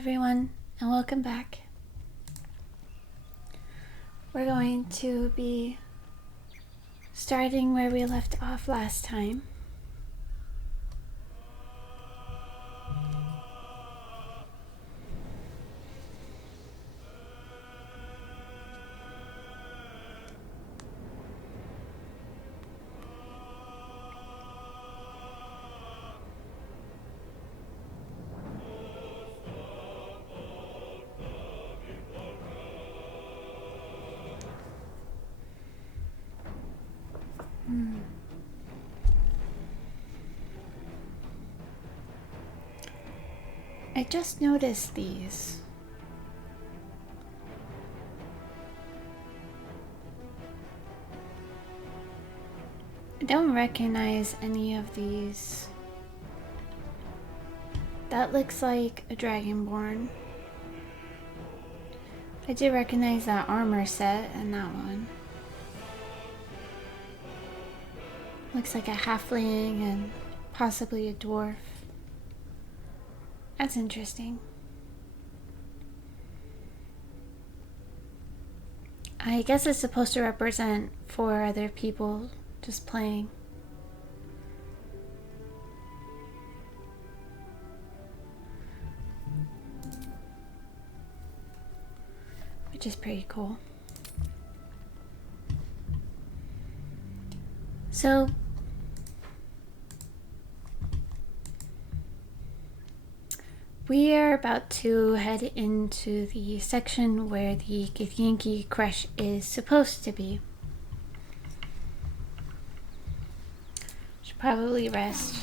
everyone, and welcome back. We're going to be starting where we left off last time. I just noticed these. I don't recognize any of these. That looks like a dragonborn. I do recognize that armor set and that one. Looks like a halfling and possibly a dwarf. That's interesting. I guess it's supposed to represent 4 other people just playing. Which is pretty cool. So, we are about to head into the section where the Githyanki Creche is supposed to be. Should probably rest,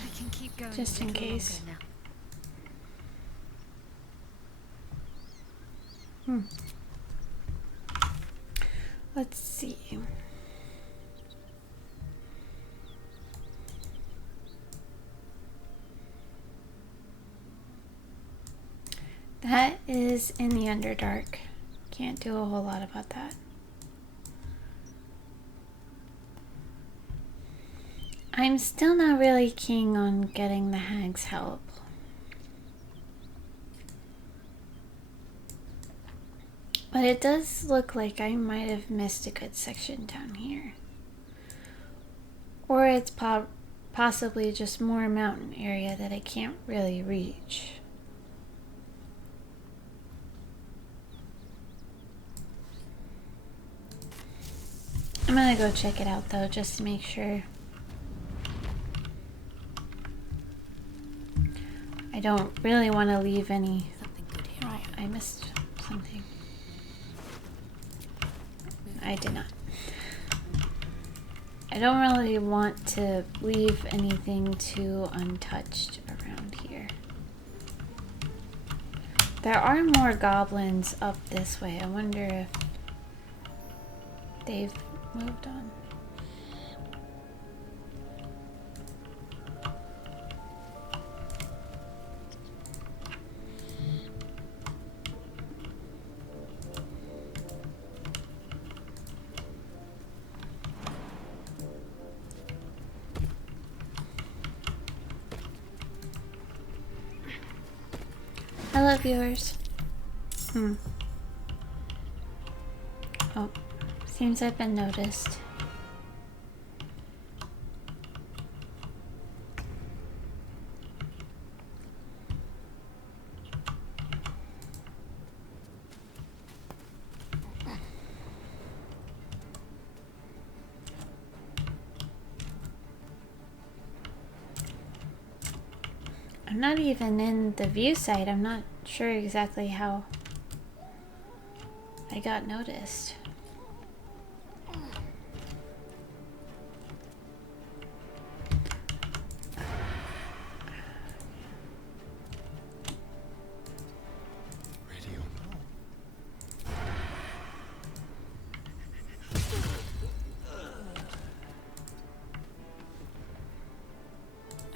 just in case. Let's see. That is in the Underdark. Can't do a whole lot about that. I'm still not really keen on getting the hag's help. But it does look like I might have missed a good section down here. Or it's possibly just more mountain area that I can't really reach. I'm gonna go check it out though, just to make sure. I don't really want to leave any. Oh, I missed something. I did not. I don't really want to leave anything too untouched around here. There are more goblins up this way. I wonder if they've moved on. Hello, viewers. Oh, seems I've been noticed. I'm not even in the view site. I'm not sure exactly how I got noticed.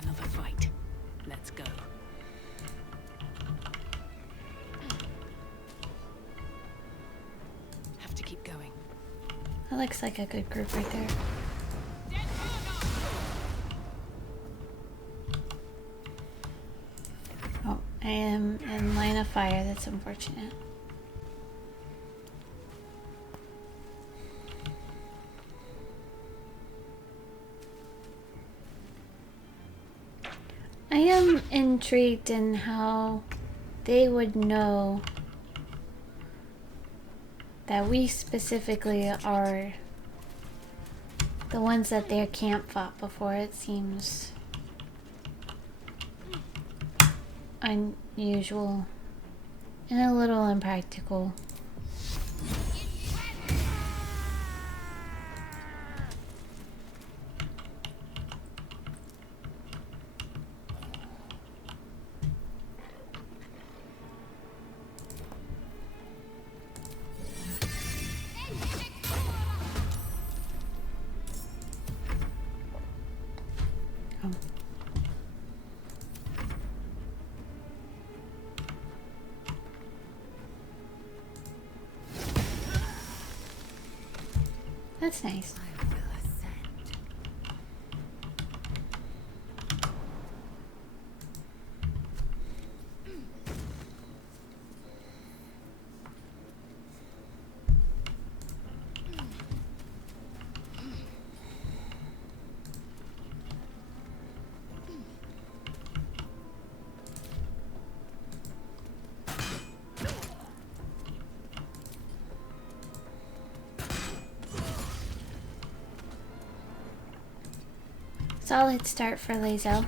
Another fight. Let's go. Have to keep going. That looks like a good group right there. Oh, I am in line of fire. That's unfortunate. I am intrigued in how they would know that we specifically are the ones that their camp fought before. It seems unusual and a little impractical. That's nice. Solid start for Lazo.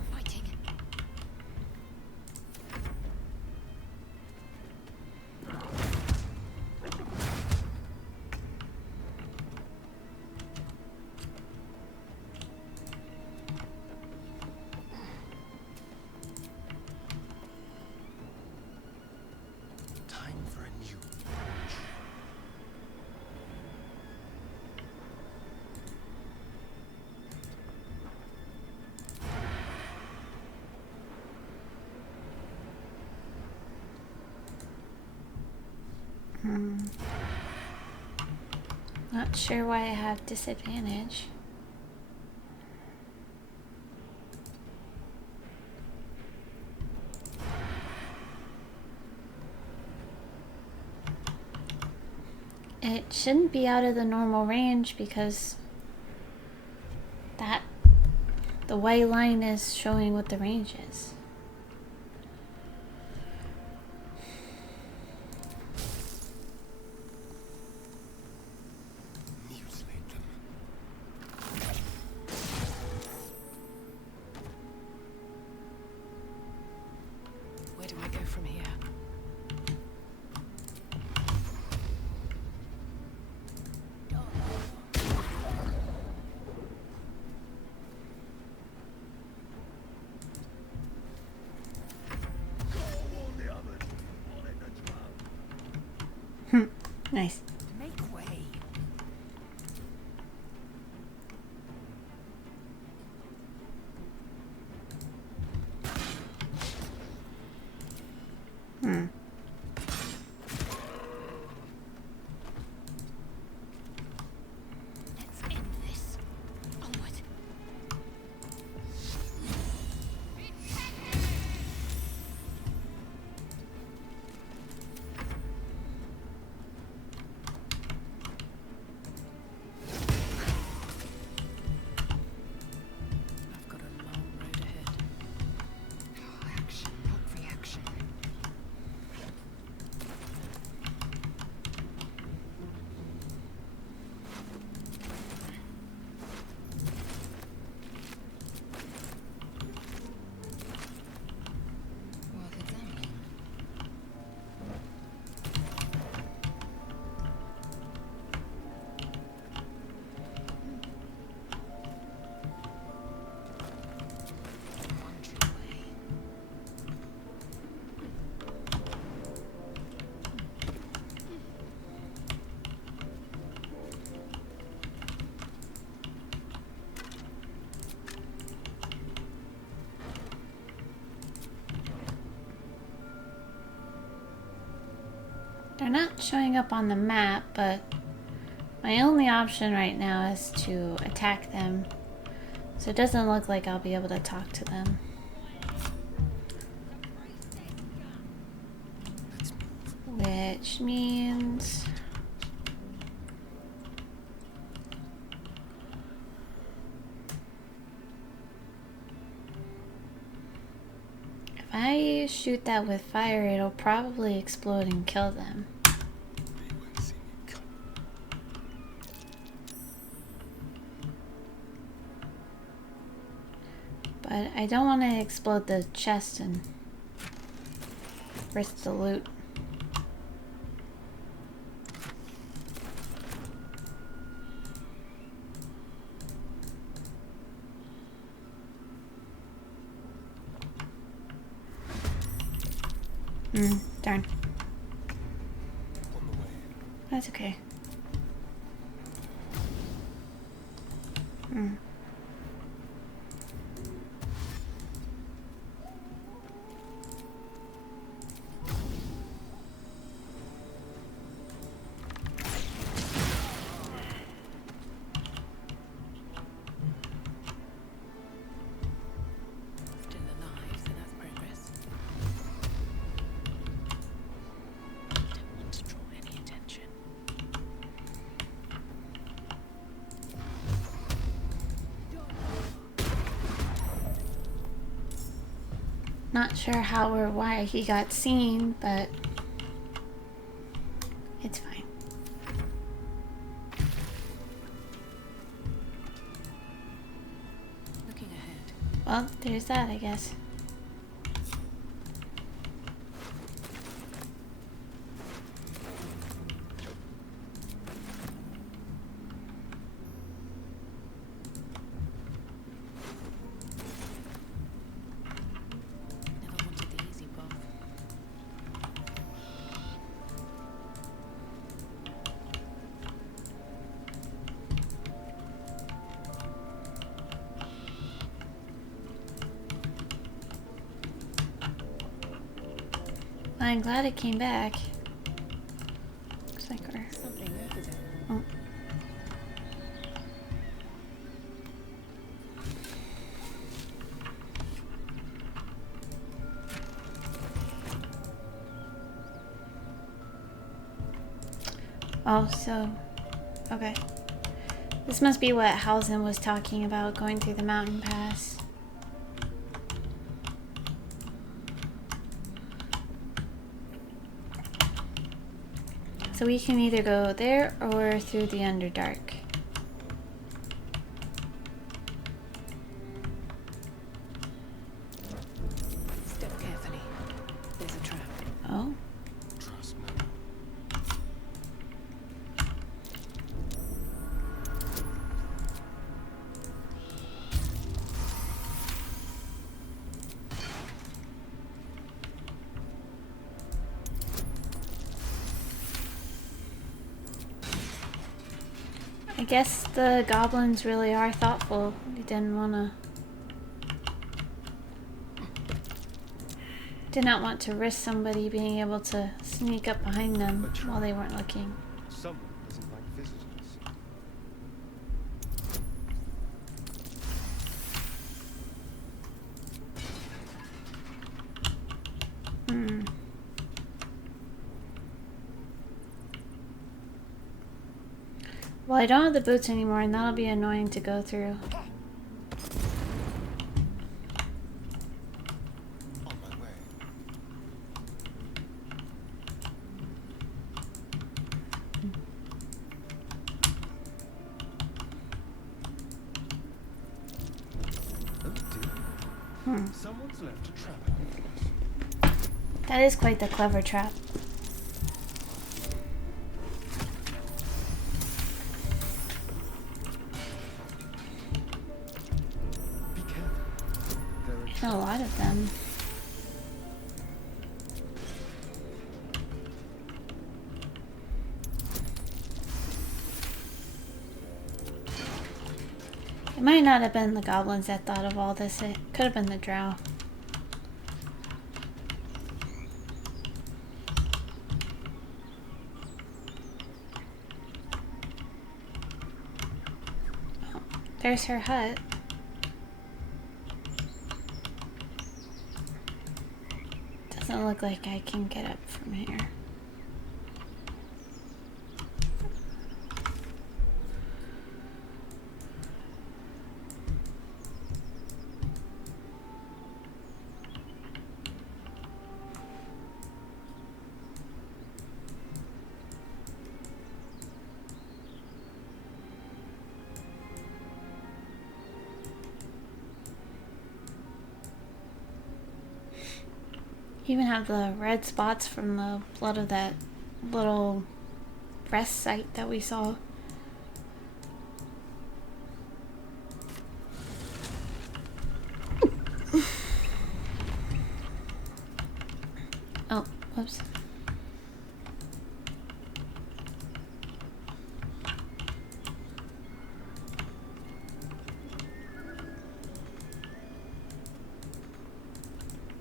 Not sure why I have disadvantage. It shouldn't be out of the normal range because the white line is showing what the range is. Where do I go from here? Nice. Make way. Let's end this. Onward. I've got a long road ahead. Action, not reaction. Worth examining. Wandering away. They're not showing up on the map, but my only option right now is to attack them. So it doesn't look like I'll be able to talk to them. Which means... if I shoot that with fire, it'll probably explode and kill them. But I don't want to explode the chest and risk the loot. Darn. That's okay. Still alive, so that's progress. Don't want to draw any attention. Not sure how or why he got seen, but it's fine. Looking ahead. Well, there's that, I guess. Never wanted the easy path. I'm glad it came back. Looks like we're... Something over there. Oh. Oh, so... okay. This must be what Hausen was talking about, going through the mountain pass. So we can either go there or through the Underdark. Step carefully. There's a trap. Oh? Trust me. I guess the goblins really are thoughtful. They did not want to risk somebody being able to sneak up behind them while they weren't looking. Someone doesn't like visitors. Well, I don't have the boots anymore, and that'll be annoying to go through. On my way. Oh dear. Someone's left a trap out for us. That is quite the clever trap. Be careful. There are There's a lot of them. It might not have been the goblins that thought of all this. It could have been the drow. Oh, there's her hut. Doesn't look like I can get up from here. Even have the red spots from the blood of that little rest site that we saw. Oh, whoops.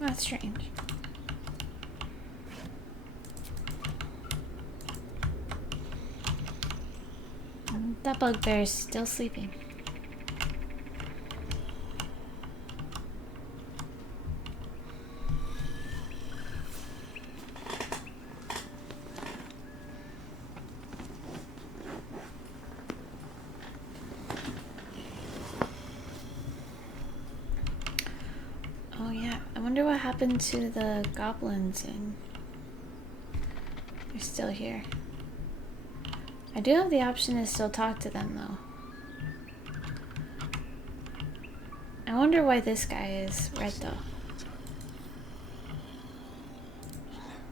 That's strange. That bugbear is still sleeping. Oh yeah, I wonder what happened to the goblins and they're still here. I do have the option to still talk to them though. I wonder why this guy is red though.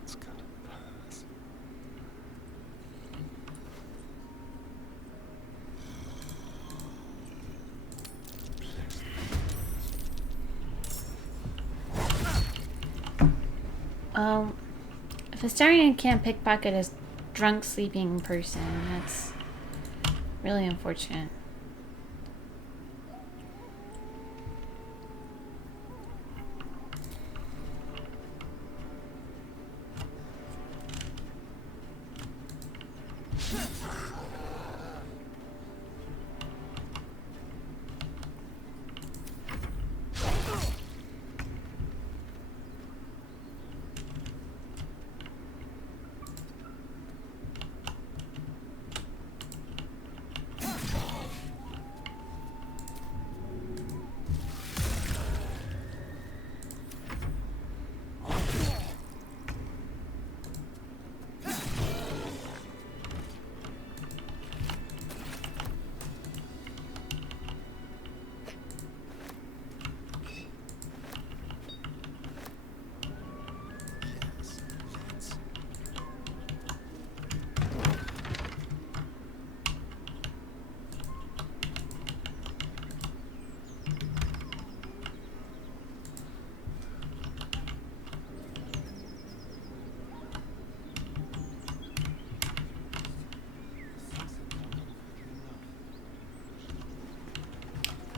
Let's go to Paris. If Astarion can't pickpocket a drunk sleeping person, that's really unfortunate.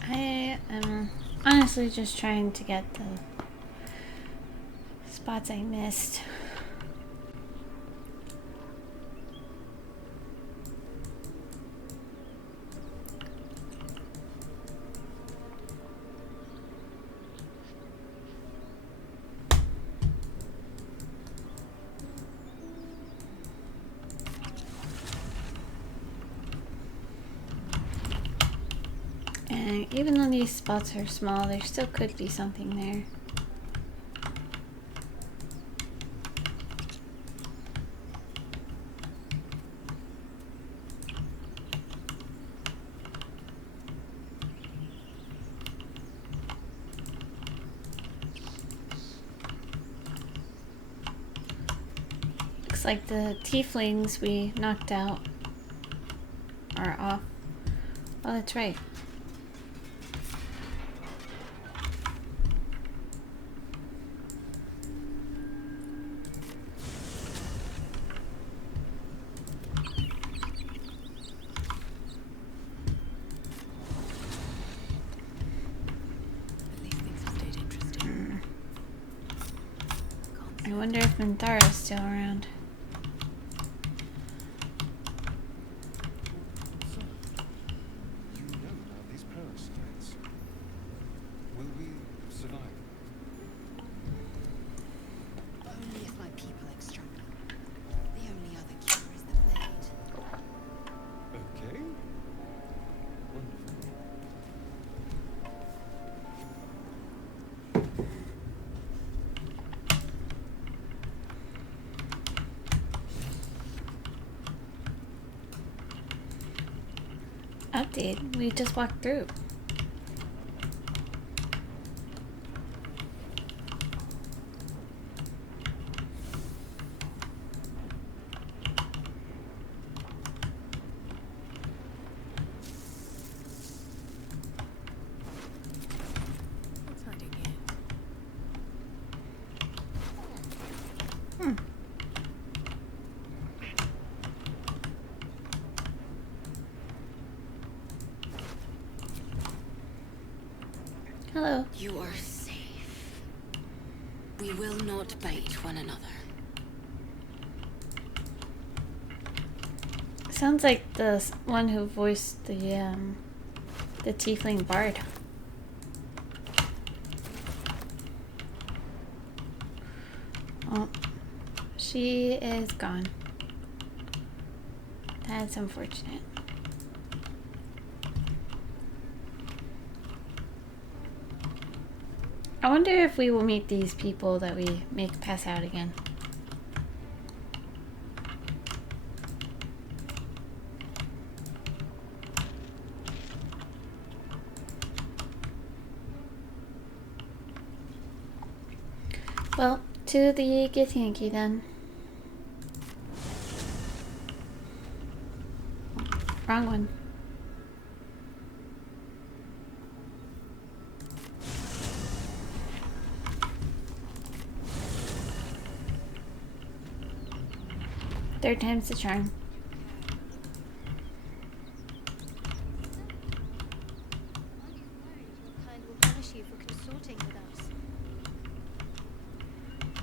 I am honestly just trying to get the spots I missed. And even though these spots are small, there still could be something there. Looks like the tieflings we knocked out are off. Oh, that's right. At least things have stayed interesting. I wonder if Minthara's still around. So, you know about these parasites. Will we survive? Only if my people extract them. The only other cure is the blade. Okay. Wonderful. Update. We just walked through. Hello. You are safe. We will not bite one another. Sounds like the one who voiced the tiefling bard. Oh, she is gone. That's unfortunate. I wonder if we will meet these people that we make pass out again. Well, to the Githyanki then. Wrong one. Third time's the charm. Kind will punish you for consorting with us.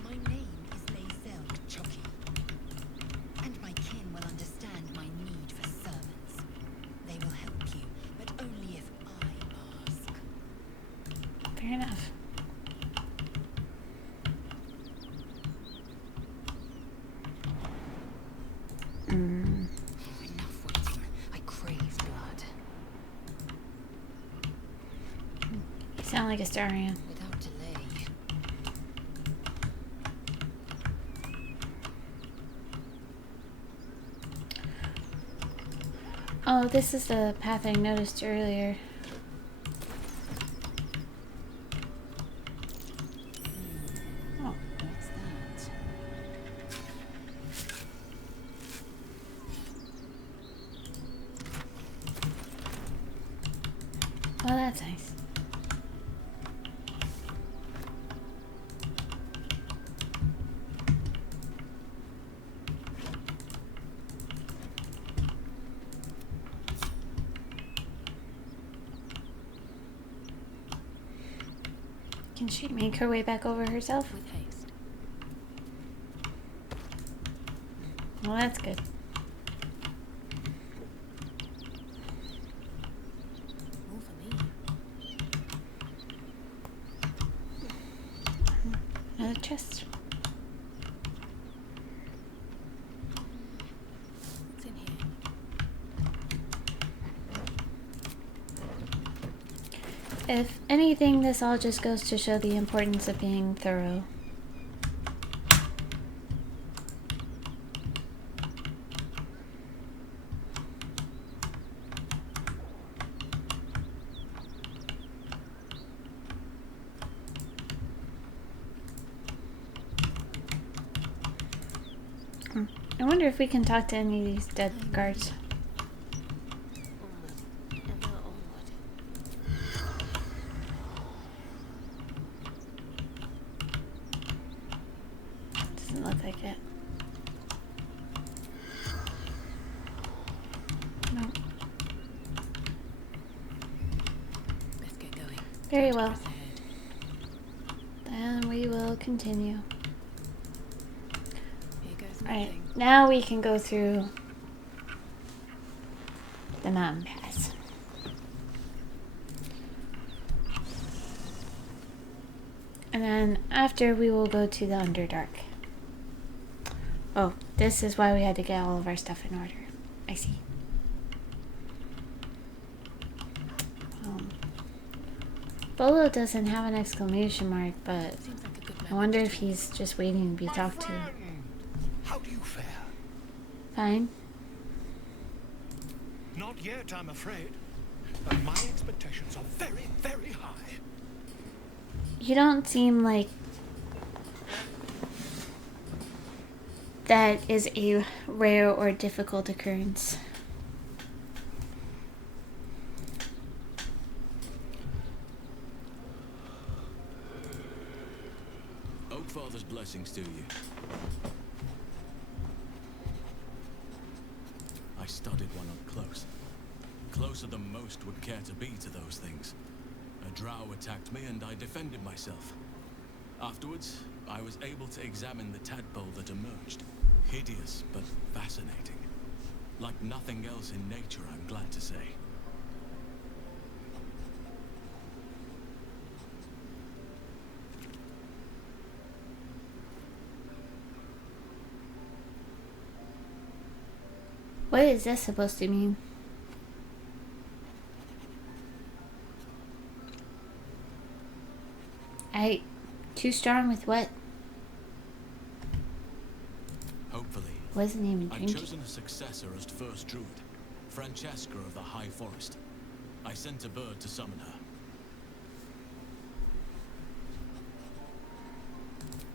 My name is Lae'zel Chucky, and my kin will understand my need for servants. They will help you, but only if I ask. Fair enough. Enough waiting. I crave blood. You sound like a Starian. Without delay. Oh, this is the path I noticed earlier. Oh, What's that? well, that's nice. Can she make her way back over herself? With haste. Well, that's good. More for me. Another chest. What's in here? If anything, this all just goes to show the importance of being thorough. I wonder if we can talk to any of these dead guards. Onward. Ever onward. Doesn't look like it. No. Let's get going. Very well. Press ahead. Then we will continue. Here goes Alright, nothing. now we can go through the mountain pass. And then after we will go to the Underdark. Oh, this is why we had to get all of our stuff in order. I see. Bolo doesn't have an exclamation mark, but Seems like a good I method wonder to if he's just waiting to be My talked to. friend, how do you fare? Fine. Not yet, I'm afraid. But my expectations are very, very high. You don't seem like that is a rare or difficult occurrence. Oakfather's blessings to you. one up close. Closer than most would care to be to those things. A drow attacked me and I defended myself. Afterwards, I was able to examine the tadpole that emerged. Hideous, but fascinating. Like nothing else in nature, I'm glad to say. What is this supposed to mean? Too strong with what? Hopefully. Wasn't even I've drinking. chosen a successor as first druid, Francesca of the High Forest. I sent a bird to summon her.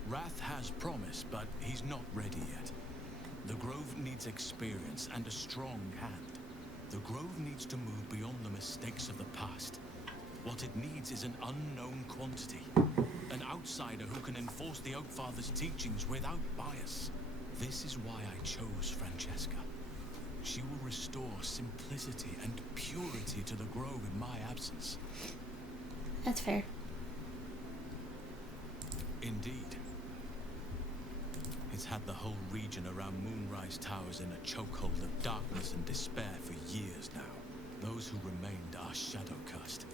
Wrath has promise, but he's not ready yet. The Grove needs experience and a strong hand. The Grove needs to move beyond the mistakes of the past. What it needs is an unknown quantity. An outsider who can enforce the Oakfather's teachings without bias. This is why I chose Francesca. She will restore simplicity and purity to the Grove in my absence. That's fair. Indeed. It's had the whole region around Moonrise Towers in a chokehold of darkness and despair for years now. Those who remained are shadow-cursed.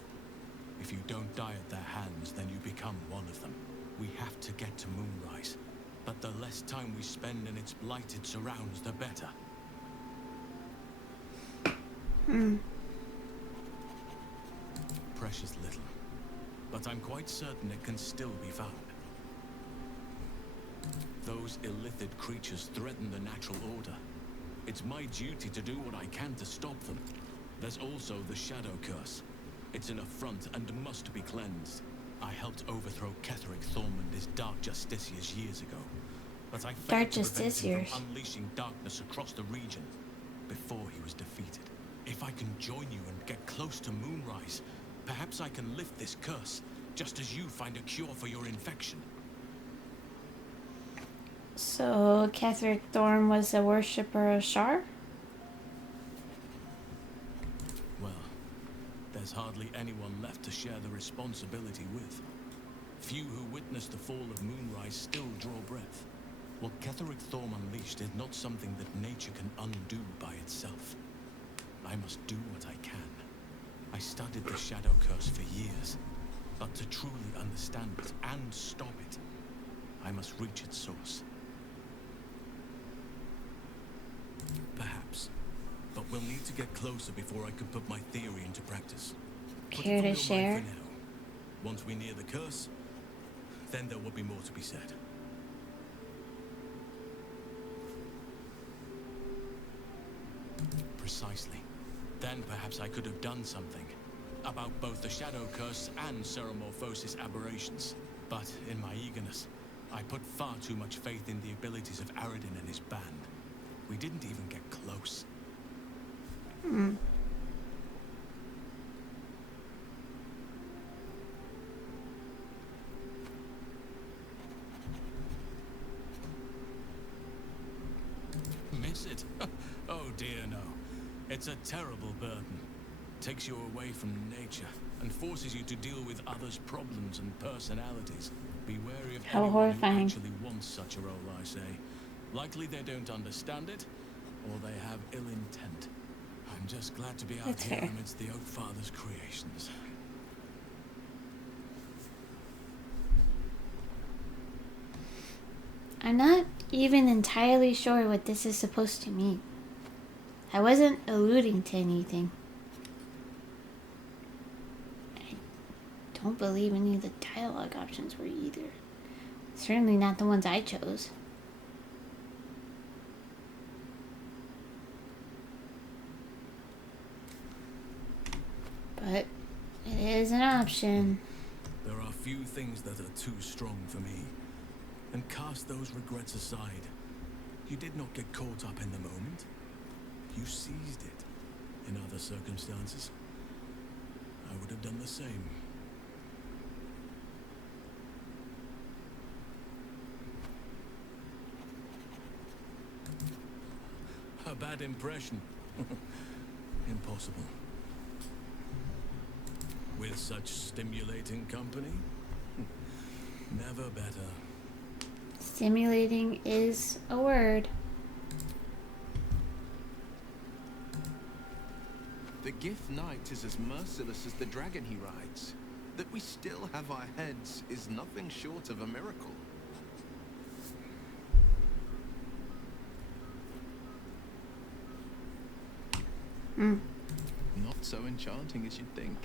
If you don't die at their hands, then you become one of them. We have to get to Moonrise, but the less time we spend in its blighted surrounds, the better. Precious little, but I'm quite certain it can still be found. Those illithid creatures threaten the natural order. It's my duty to do what I can to stop them. There's also the Shadow Curse. It's an affront and must be cleansed. I helped overthrow Ketheric Thormund his Dark Justiciars years ago. But I failed to prevent him from unleashing darkness across the region before he was defeated. If I can join you and get close to Moonrise, perhaps I can lift this curse, just as you find a cure for your infection. So, Ketheric Thorn was a worshipper of Shar? Well, there's hardly anyone left to share the responsibility with. Few who witnessed the fall of Moonrise still draw breath. What Ketheric Thorm unleashed is not something that nature can undo by itself. I must do what I can. I studied the Shadow Curse for years, but to truly understand it and stop it, I must reach its source. Perhaps, but we'll need to get closer before I can put my theory into practice. Put Care it to from your share? mind for now. Once we near the curse, then there will be more to be said. Precisely. Then perhaps I could have done something about both the Shadow Curse and Ceremorphosis aberrations. But in my eagerness, I put far too much faith in the abilities of Aradin and his band. We didn't even get close. Miss it? Oh dear, no. It's a terrible burden. Takes you away from nature and forces you to deal with others' problems and personalities. Be wary of How anyone horrifying. who actually wants such a role, I say. Likely they don't understand it, or they have ill intent. I'm just glad to be out That's here fair. amidst the Oakfather's creations. I'm not even entirely sure what this is supposed to mean. I wasn't alluding to anything. I don't believe any of the dialogue options were either. Certainly not the ones I chose. But it is an option. There are few things that are too strong for me. And cast those regrets aside. You did not get caught up in the moment. You seized it. In other circumstances, I would have done the same. A bad impression. Impossible. With such stimulating company? Never better. Stimulating is a word. The Gith Knight is as merciless as the dragon he rides. That we still have our heads is nothing short of a miracle. Not so enchanting as you'd think.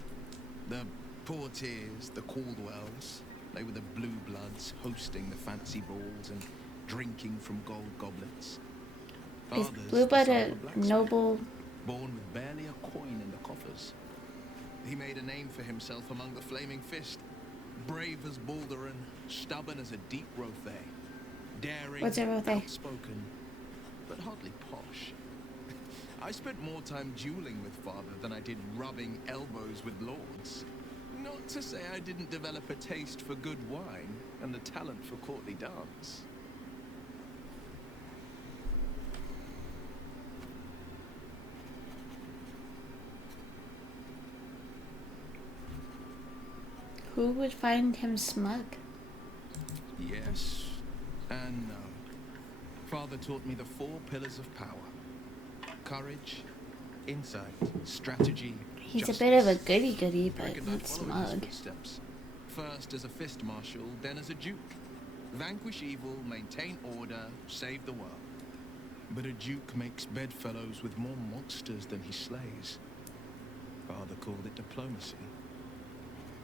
The Portiers, the Caldwells, they were the blue bloods hosting the fancy balls and drinking from gold goblets. Is Fathers, Blue Blood the a son of blacksmith, noble? born with barely a coin in the coffers. He made a name for himself among the Flaming Fist. Brave as Balduran, stubborn as a deep Rothe. Daring, What's a Rothe? outspoken, but hardly posh. I spent more time dueling with father than I did rubbing elbows with lords. Not to say I didn't develop a taste for good wine and the talent for courtly dance. Who would find him smug? Yes and no. Father taught me the 4 pillars of power. Courage, insight, strategy, He's justice. a bit of a goody-goody, but Reckoned I'd not follow in his smug. footsteps. First as a fist marshal, then as a duke. Vanquish evil, maintain order, save the world. But a duke makes bedfellows with more monsters than he slays. Father called it diplomacy.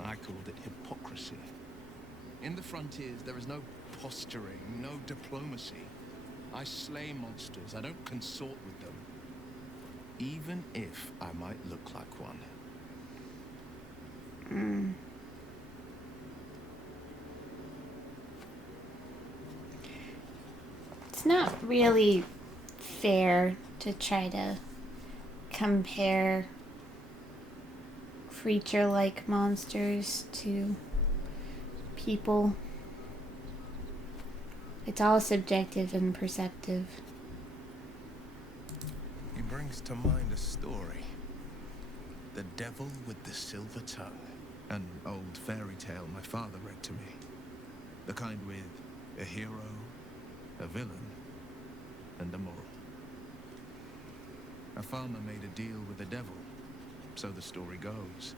I called it hypocrisy. In the frontiers, there is no posturing, no diplomacy. I slay monsters, I don't consort with them. Even if I might look like one. It's not really fair to try to compare creature-like monsters to people. It's all subjective and perceptive. He brings to mind a story. The Devil with the Silver Tongue. An old fairy tale my father read to me. The kind with a hero, a villain, and a moral. A farmer made a deal with the devil, so the story goes.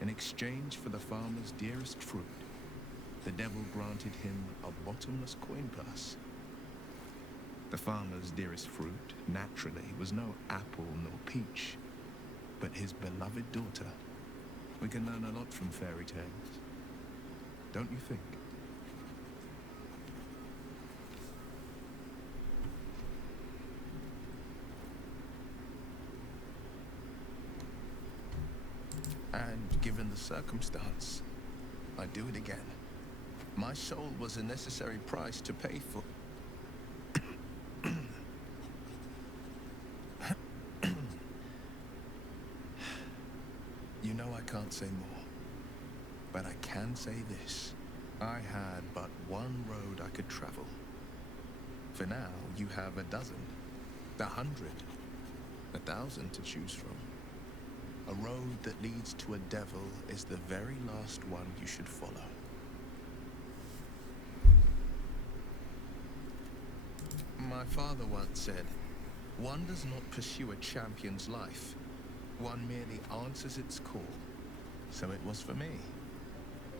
In exchange for the farmer's dearest fruit, the devil granted him a bottomless coin purse. The farmer's dearest fruit, naturally, was no apple nor peach, but his beloved daughter. We can learn a lot from fairy tales, don't you think? And given the circumstance, I'd do it again. My soul was a necessary price to pay for. You know I can't say more, but I can say this. I had but one road I could travel. For now, you have a dozen, 100, 1,000 to choose from. A road that leads to a devil is the very last one you should follow. My father once said, one does not pursue a champion's life. One merely answers its call. So it was for me.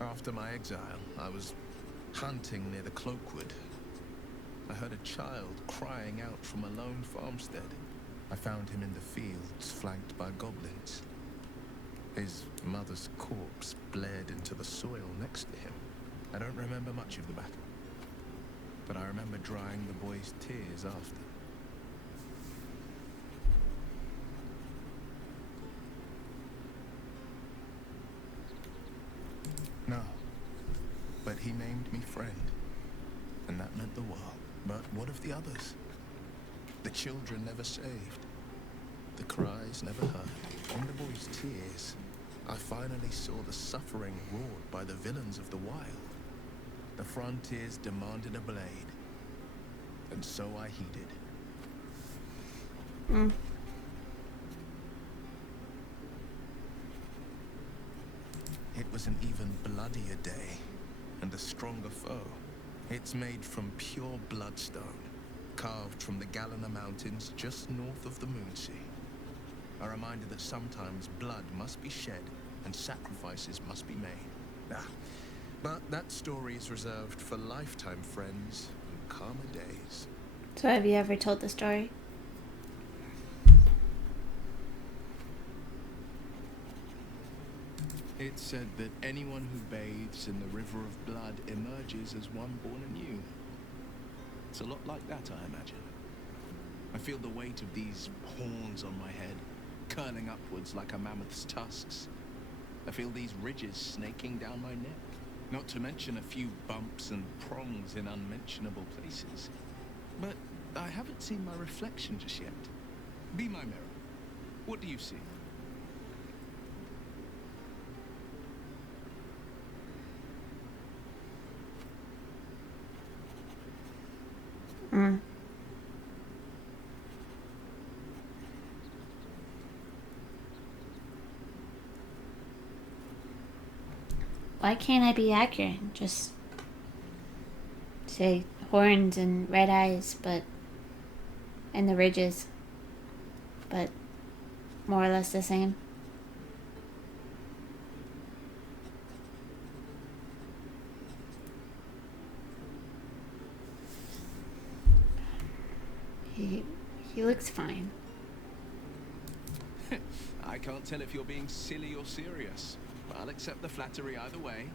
After my exile, I was hunting near the Cloakwood. I heard a child crying out from a lone farmstead. I found him in the fields, flanked by goblins. His mother's corpse bled into the soil next to him. I don't remember much of the battle, but I remember drying the boy's tears after. No, but he named me friend, and that meant the world. But what of the others? The children never saved, the cries never heard. In the boy's tears, I finally saw the suffering wrought by the villains of the wild. The frontiers demanded a blade, and so I heeded. It was an even bloodier day, and a stronger foe. It's made from pure bloodstone, carved from the Galena Mountains just north of the Moonsea. A reminder that sometimes blood must be shed and sacrifices must be made. But that story is reserved for lifetime friends and calmer days. So have you ever told the story? It's said that anyone who bathes in the river of blood emerges as one born anew. It's a lot like that, I imagine. I feel the weight of these horns on my head, curling upwards like a mammoth's tusks. I feel these ridges snaking down my neck. Not to mention a few bumps and prongs in unmentionable places. But I haven't seen my reflection just yet. Be my mirror. What do you see? Why can't I be accurate? Just say horns and red eyes, and the ridges, but more or less the same. He looks fine. I can't tell if you're being silly or serious. I'll accept the flattery either way.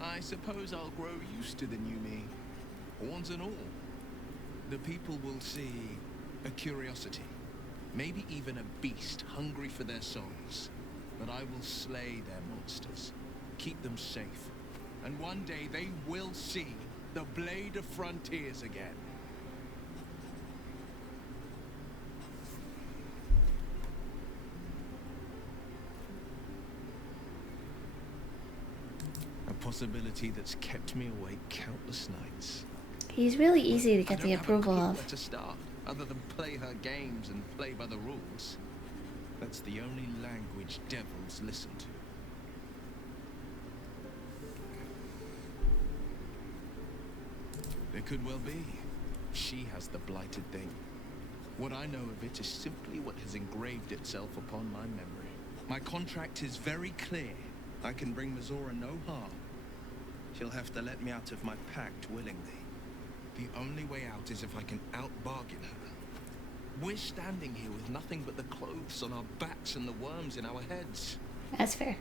I suppose I'll grow used to the new me. Horns and all. The people will see a curiosity. Maybe even a beast hungry for their souls. But I will slay their monsters. Keep them safe. And one day they will see the Blade of Frontiers again. A possibility that's kept me awake countless nights. He's really easy to get the approval I don't have a clue of. where to start, other than play her games and play by the rules. That's the only language devils listen to. It could well be. She has the blighted thing. What I know of it is simply what has engraved itself upon my memory. My contract is very clear. I can bring Mizora no harm. She'll have to let me out of my pact willingly. The only way out is if I can out-bargain her. We're standing here with nothing but the clothes on our backs and the worms in our heads. That's fair.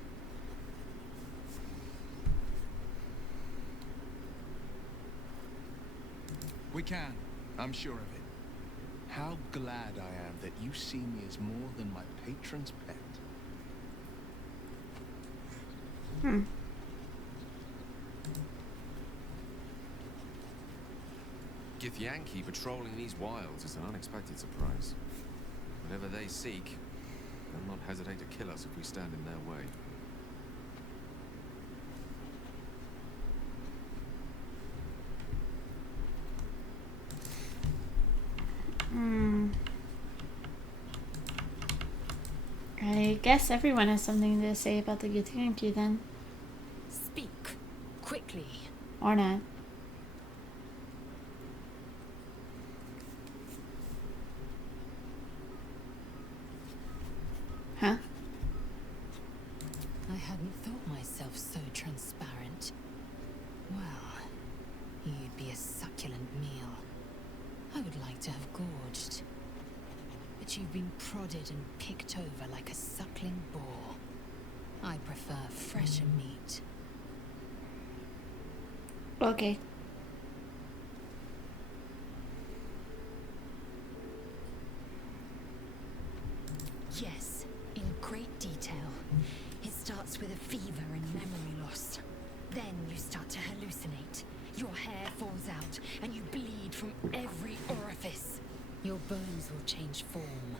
We can. I'm sure of it. How glad I am that you see me as more than my patron's pet. Githyanki patrolling these wilds is an unexpected surprise. Whatever they seek, they'll not hesitate to kill us if we stand in their way. I guess everyone has something to say about the Githyanki then. Speak quickly. Or not. Huh? I hadn't thought myself so transparent. Well, you'd be a succulent meal. I would like to have gorged. But you've been prodded and picked over like a suckling boar. I prefer fresher meat. Okay. Yes, in great detail. It starts with a fever and memory loss. Then you start to hallucinate. Your hair falls out and you bleed from every orifice. Your bones will change form.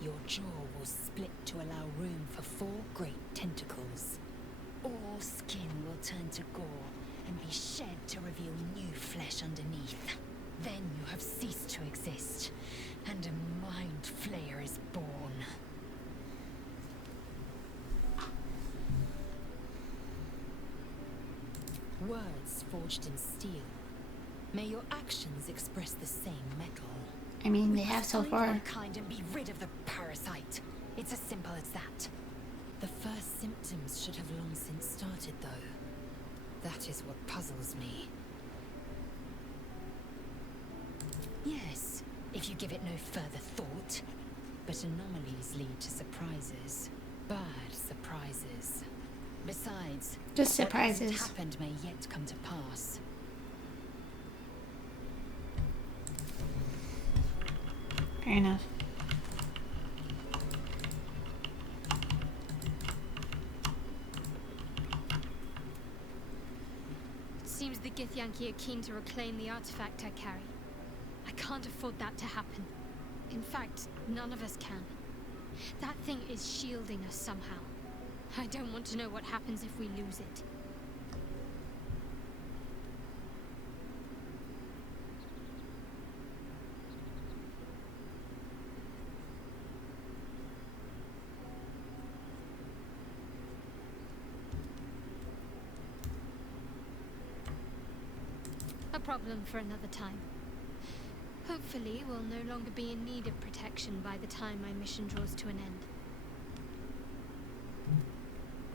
Your jaw will split to allow room for 4 great tentacles. All skin will turn to gore and be shed to reveal new flesh underneath. Then you have ceased to exist, and a mind flayer is born. Words forged in steel. May your actions express the same metal. I mean, they We have must so find far. one kind and be rid of the parasite. It's as simple as that. The first symptoms should have long since started, though. That is what puzzles me. Yes, if you give it no further thought. But anomalies lead to surprises. Bad surprises. Besides, Just what hasn't surprises. happened may yet come to pass. Fair enough. Seems the Githyanki are keen to reclaim the artifact I carry. I can't afford that to happen. In fact, none of us can. That thing is shielding us somehow. I don't want to know what happens if we lose it. A problem for another time. Hopefully, we'll no longer be in need of protection by the time my mission draws to an end.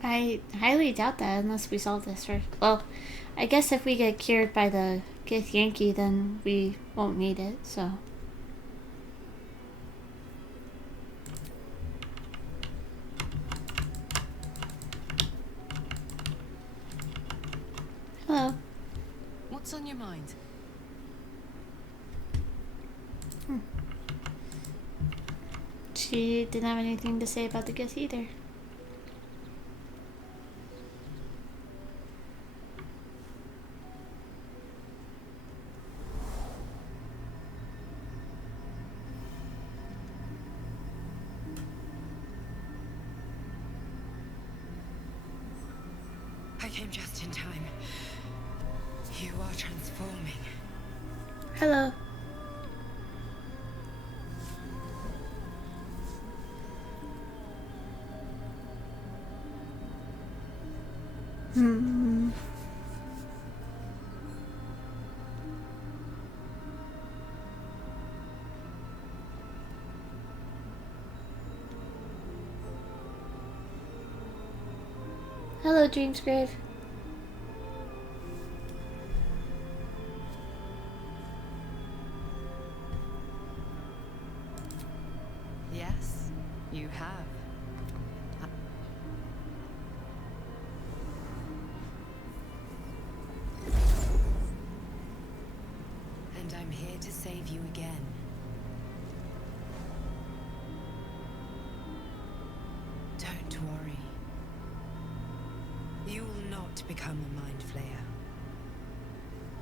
I highly doubt that unless we solve this first. Well, I guess if we get cured by the Githyanki, then we won't need it, so. Hello. What's on your mind? She didn't have anything to say about the Gith either. I came just in time. You are transforming. Hello. Hmm. Hello, Dreamsgrave. Yes, you have. And I'm here to save you again. Don't worry. You will not become a mind flayer.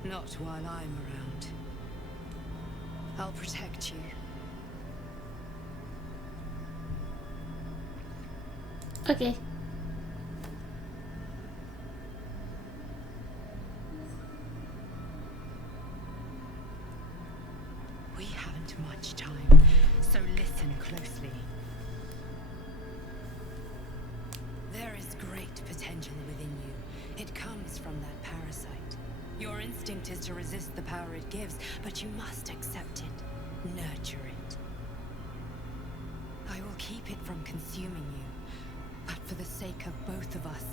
Not while I'm around. I'll protect you. Okay. We haven't much time, so listen closely. There is great potential within you. It comes from that parasite. Your instinct is to resist the power it gives, but you must accept it, nurture it. I will keep it from consuming you, but for the sake of both of us,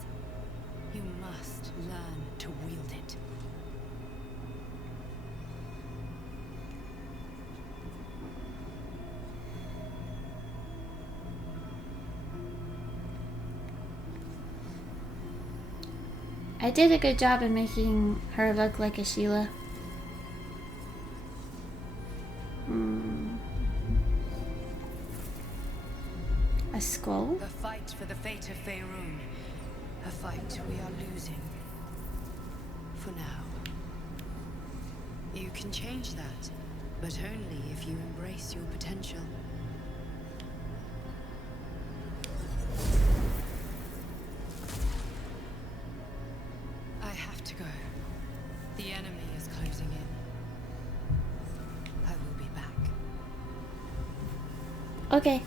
you must learn to wield it. I did a good job in making her look like a Sheila. A skull? The fight for the fate of Faerun. A fight we are losing. For now. You can change that, but only if you embrace your potential. I have to go. The enemy is closing in. I will be back. Okay.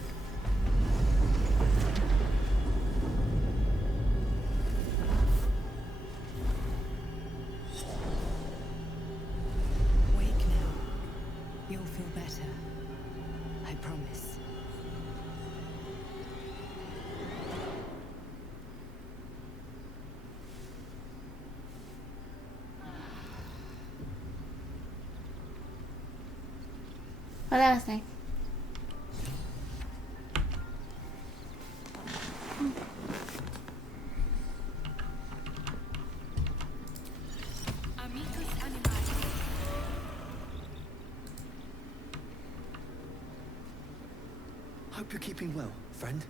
better. I promise. Oh, that was nice. Amicus animalis. Hope you're keeping well, friend.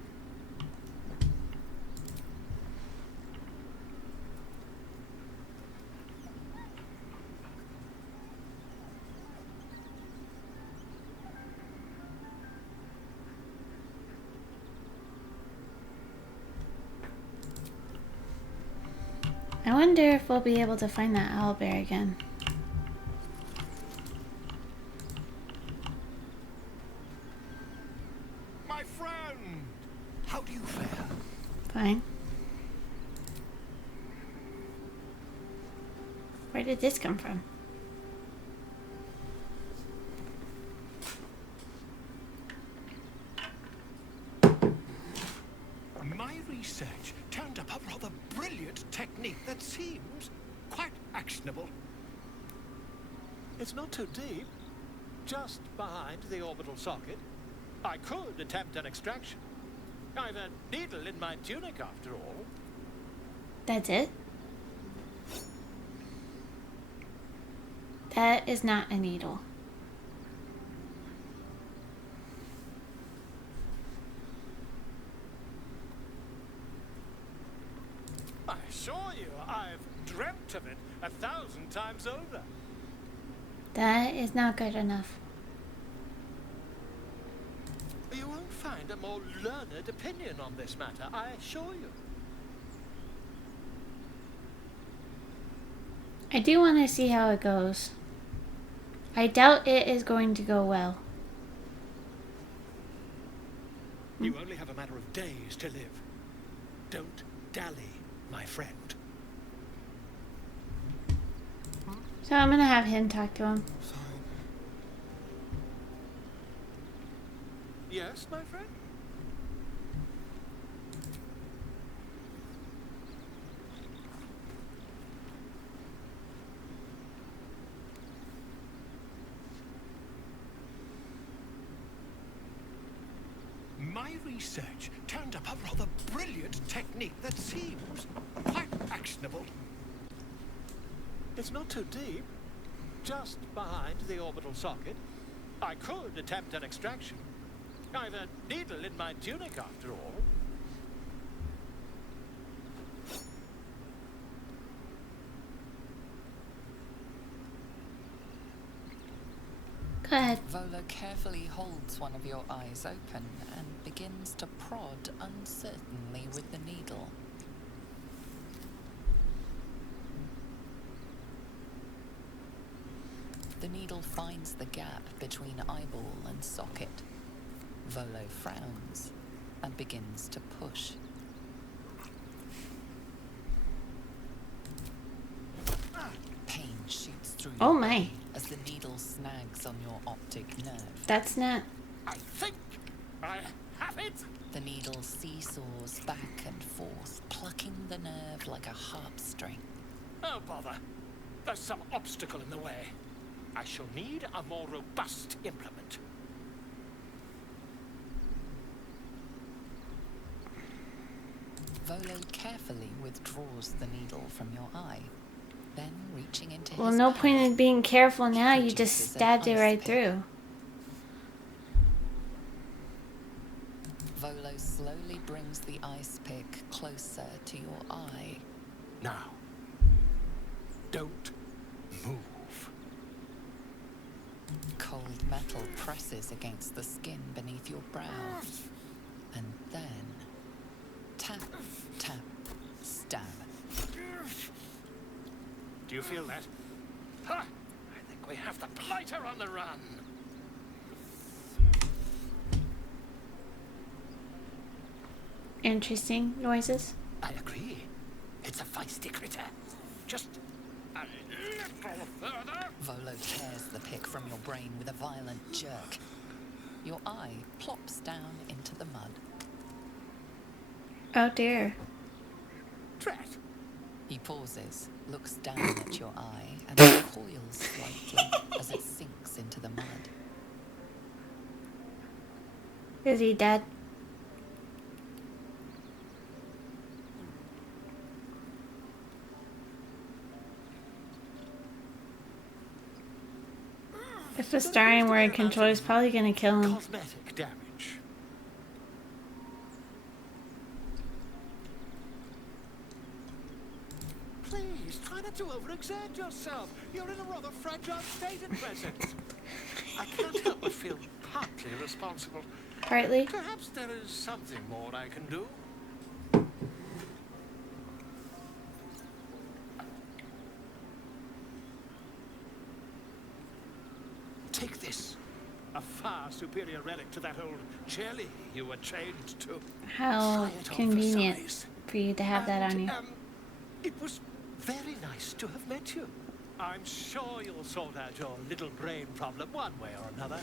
I wonder if we'll be able to find that owlbear again. My friend! How do you fare? Fine. Where did this come from? My research turned up a rather brilliant technique that seems quite actionable. It's not too deep. Just behind the orbital socket. I could attempt an extraction. I've a needle in my tunic after all. That's it? That is not a needle. I assure you, I've dreamt of it 1,000 times over. That is not good enough. You won't find a more learned opinion on this matter, I assure you. I do want to see how it goes. I doubt it is going to go well. You only have a matter of days to live. Don't dally, my friend. So I'm gonna have him talk to him. Yes, my friend? My research turned up a rather brilliant technique that seems quite actionable. It's not too deep. Just behind the orbital socket. I could attempt an extraction. I've a needle in my tunic after all. Go ahead. Volo carefully holds one of your eyes open and begins to prod uncertainly with the needle. The needle finds the gap between eyeball and socket. Volo frowns and begins to push. Pain shoots through Oh your my. body as the needle snags on your optic nerve. That's not... I think I have it. The needle seesaws back and forth, plucking the nerve like a harp string. Oh, bother. There's some obstacle in the way. I shall need a more robust implement. Volo carefully withdraws the needle from your eye, then reaching into Well, his no bag, point in being careful now. You just produces an stabbed it ice right pick. through. Volo slowly brings the ice pick closer to your eye. Now, don't move. Cold metal presses against the skin beneath your brow. And then... tap, tap, stab. Do you feel that? Ha! I think we have the blighter on the run. Interesting noises. I agree. It's a feisty critter. Just little further. Volo tears the pick from your brain with a violent jerk. Your eye plops down into the mud. Oh dear. Tret. He pauses, looks down at your eye, and recoils slightly as it sinks into the mud. Is he dead? If the starring were in control, he's probably gonna kill him. Cosmetic damage. Please, try not to overexert yourself. You're in a rather fragile state at present. I can't help but feel partly responsible. Partly. Perhaps there is something more I can do. Take this. A far superior relic to that old jelly you were chained to. How Try it on for convenient size. for you to have that on you. It was very nice to have met you. I'm sure you'll sort out your little brain problem one way or another.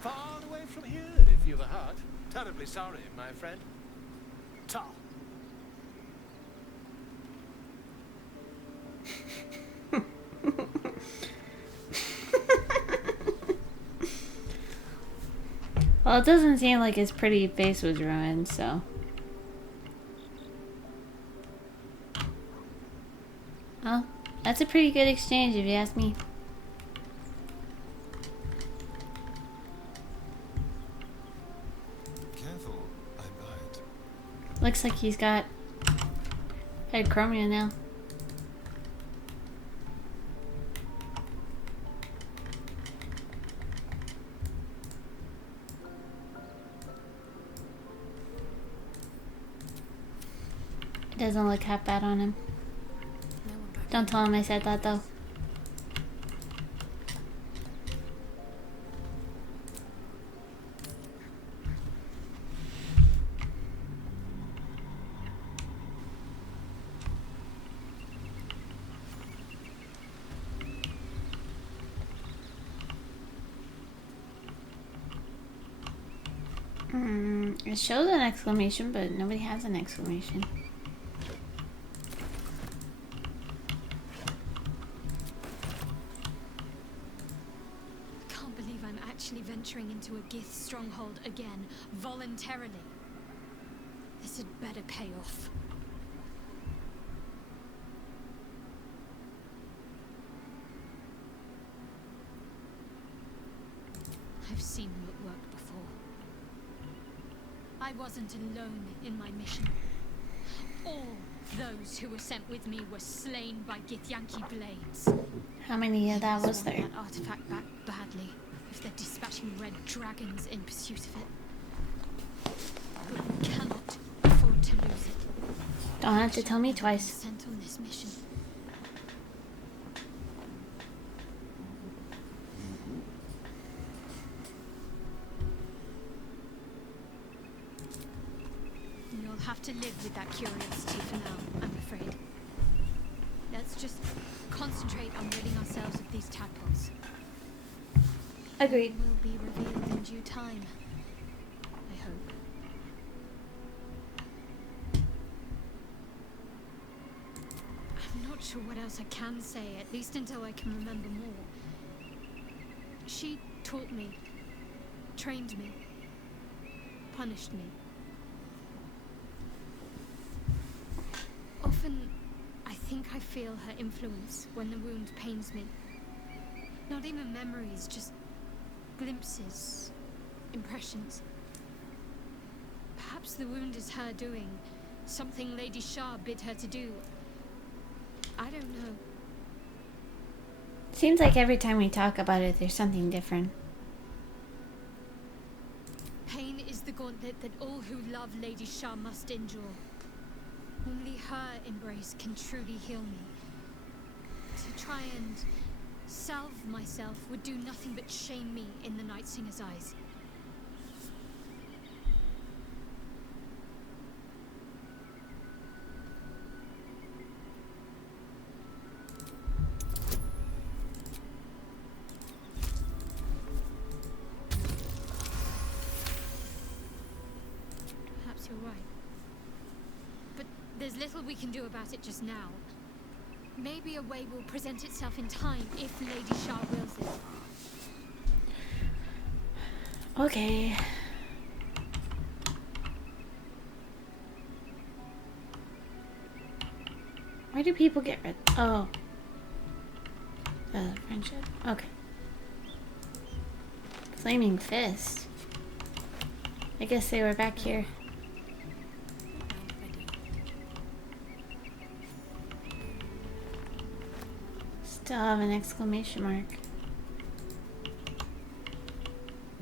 Far away from here, if you've a heart. Terribly sorry, my friend. Ta. Well, it doesn't seem like his pretty face was ruined, so. Well, that's a pretty good exchange if you ask me. Careful, I bite. Looks like he's got head chromia now. It doesn't look half bad on him. Don't tell him I said that though. It shows an exclamation, but nobody has an exclamation. Can't believe I'm actually venturing into a gith stronghold again, voluntarily. This had better pay off. I've seen them at work before. I wasn't alone in my mission. All those who were sent with me were slain by Githyanki blades. How many of that was They there? want that artifact back badly, if they're dispatching red dragons in pursuit of it. But we cannot afford to lose it. Don't have to tell me I've been twice. Sent on this mission. You'll have to live with that curiosity for now, I'm afraid. Let's just concentrate on ridding ourselves of these tadpoles. Agreed. They will be revealed in due time, I hope. I'm not sure what else I can say, at least until I can remember more. She taught me, trained me, punished me. Often, I think I feel her influence when the wound pains me. Not even memories, just glimpses, impressions. Perhaps the wound is her doing, something Lady Shah bid her to do. I don't know. Seems like every time we talk about it, there's something different. Pain is the gauntlet that all who love Lady Shah must endure. Only her embrace can truly heal me. To try and salve myself would do nothing but shame me in the Night Singer's eyes. There's little we can do about it just now. Maybe a way will present itself in time if Lady Shah wills it. Okay. Why do people get rid? Oh. Friendship. Okay. Flaming fist. I guess they were back here. Still have an exclamation mark.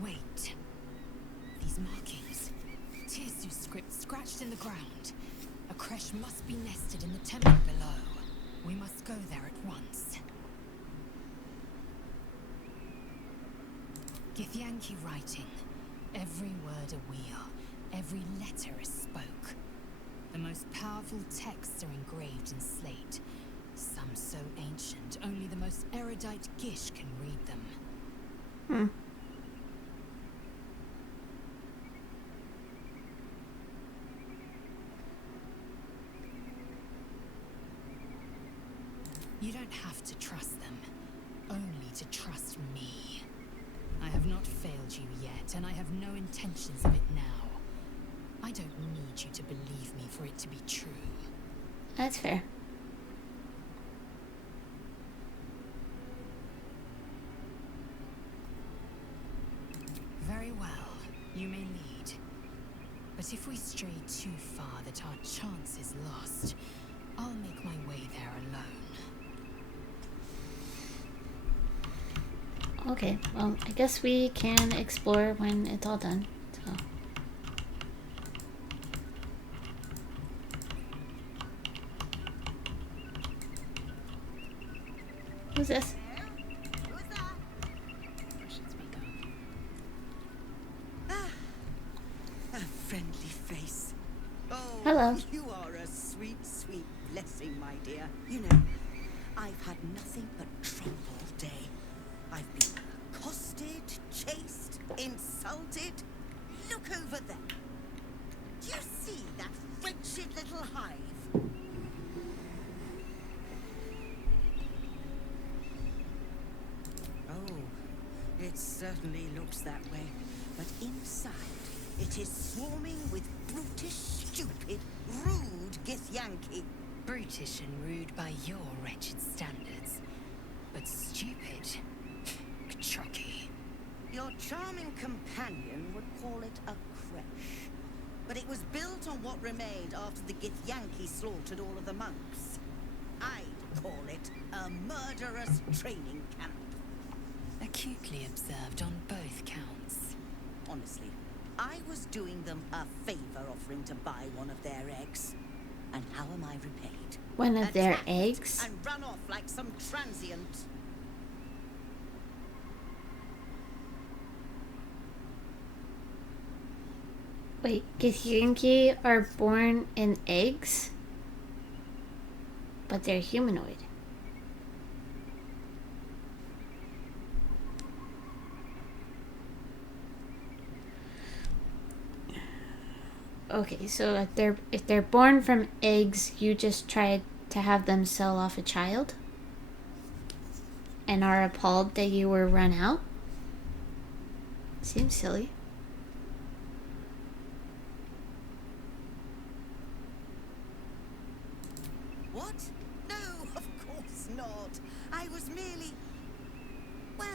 Wait. These markings. Tirsu script scratched in the ground. A creche must be nested in the temple below. We must go there at once. Githyanki writing. Every word a wheel. Every letter a spoke. The most powerful texts are engraved in slate. Some so ancient, only the most erudite Gish can read them. Hmm. You don't have to trust them, only to trust me. I have not failed you yet, and I have no intentions of it now. I don't need you to believe me for it to be true. That's fair. Very well, you may lead. But if we stray too far that our chance is lost, I'll make my way there alone. Okay, well, I guess we can explore when it's all done. So. Who's this? A friendly face. Oh, Hello. You are a sweet, sweet blessing, my dear. You know, I've had nothing but trouble all day. I've been accosted, chased, insulted. Look over there. Do you see that wretched little hive? Oh, it certainly looks that way. But inside, it is swarming with brutish, stupid, rude Githyanki. Brutish and rude by your wretched standards. But stupid. Chucky. Your charming companion would call it a creche. But it was built on what remained after the Githyanki slaughtered all of the monks. I'd call it a murderous training camp. Acutely observed on both counts. Honestly, I was doing them a favor offering to buy one of their eggs. And how am I repaid? One of their Attacked eggs? and run off like some transient. Wait, Githyanki are born in eggs? But they're humanoid. Okay, so if they're born from eggs, you just try to have them sell off a child? And are appalled that you were run out? Seems silly. What? No, of course not. I was merely... Well...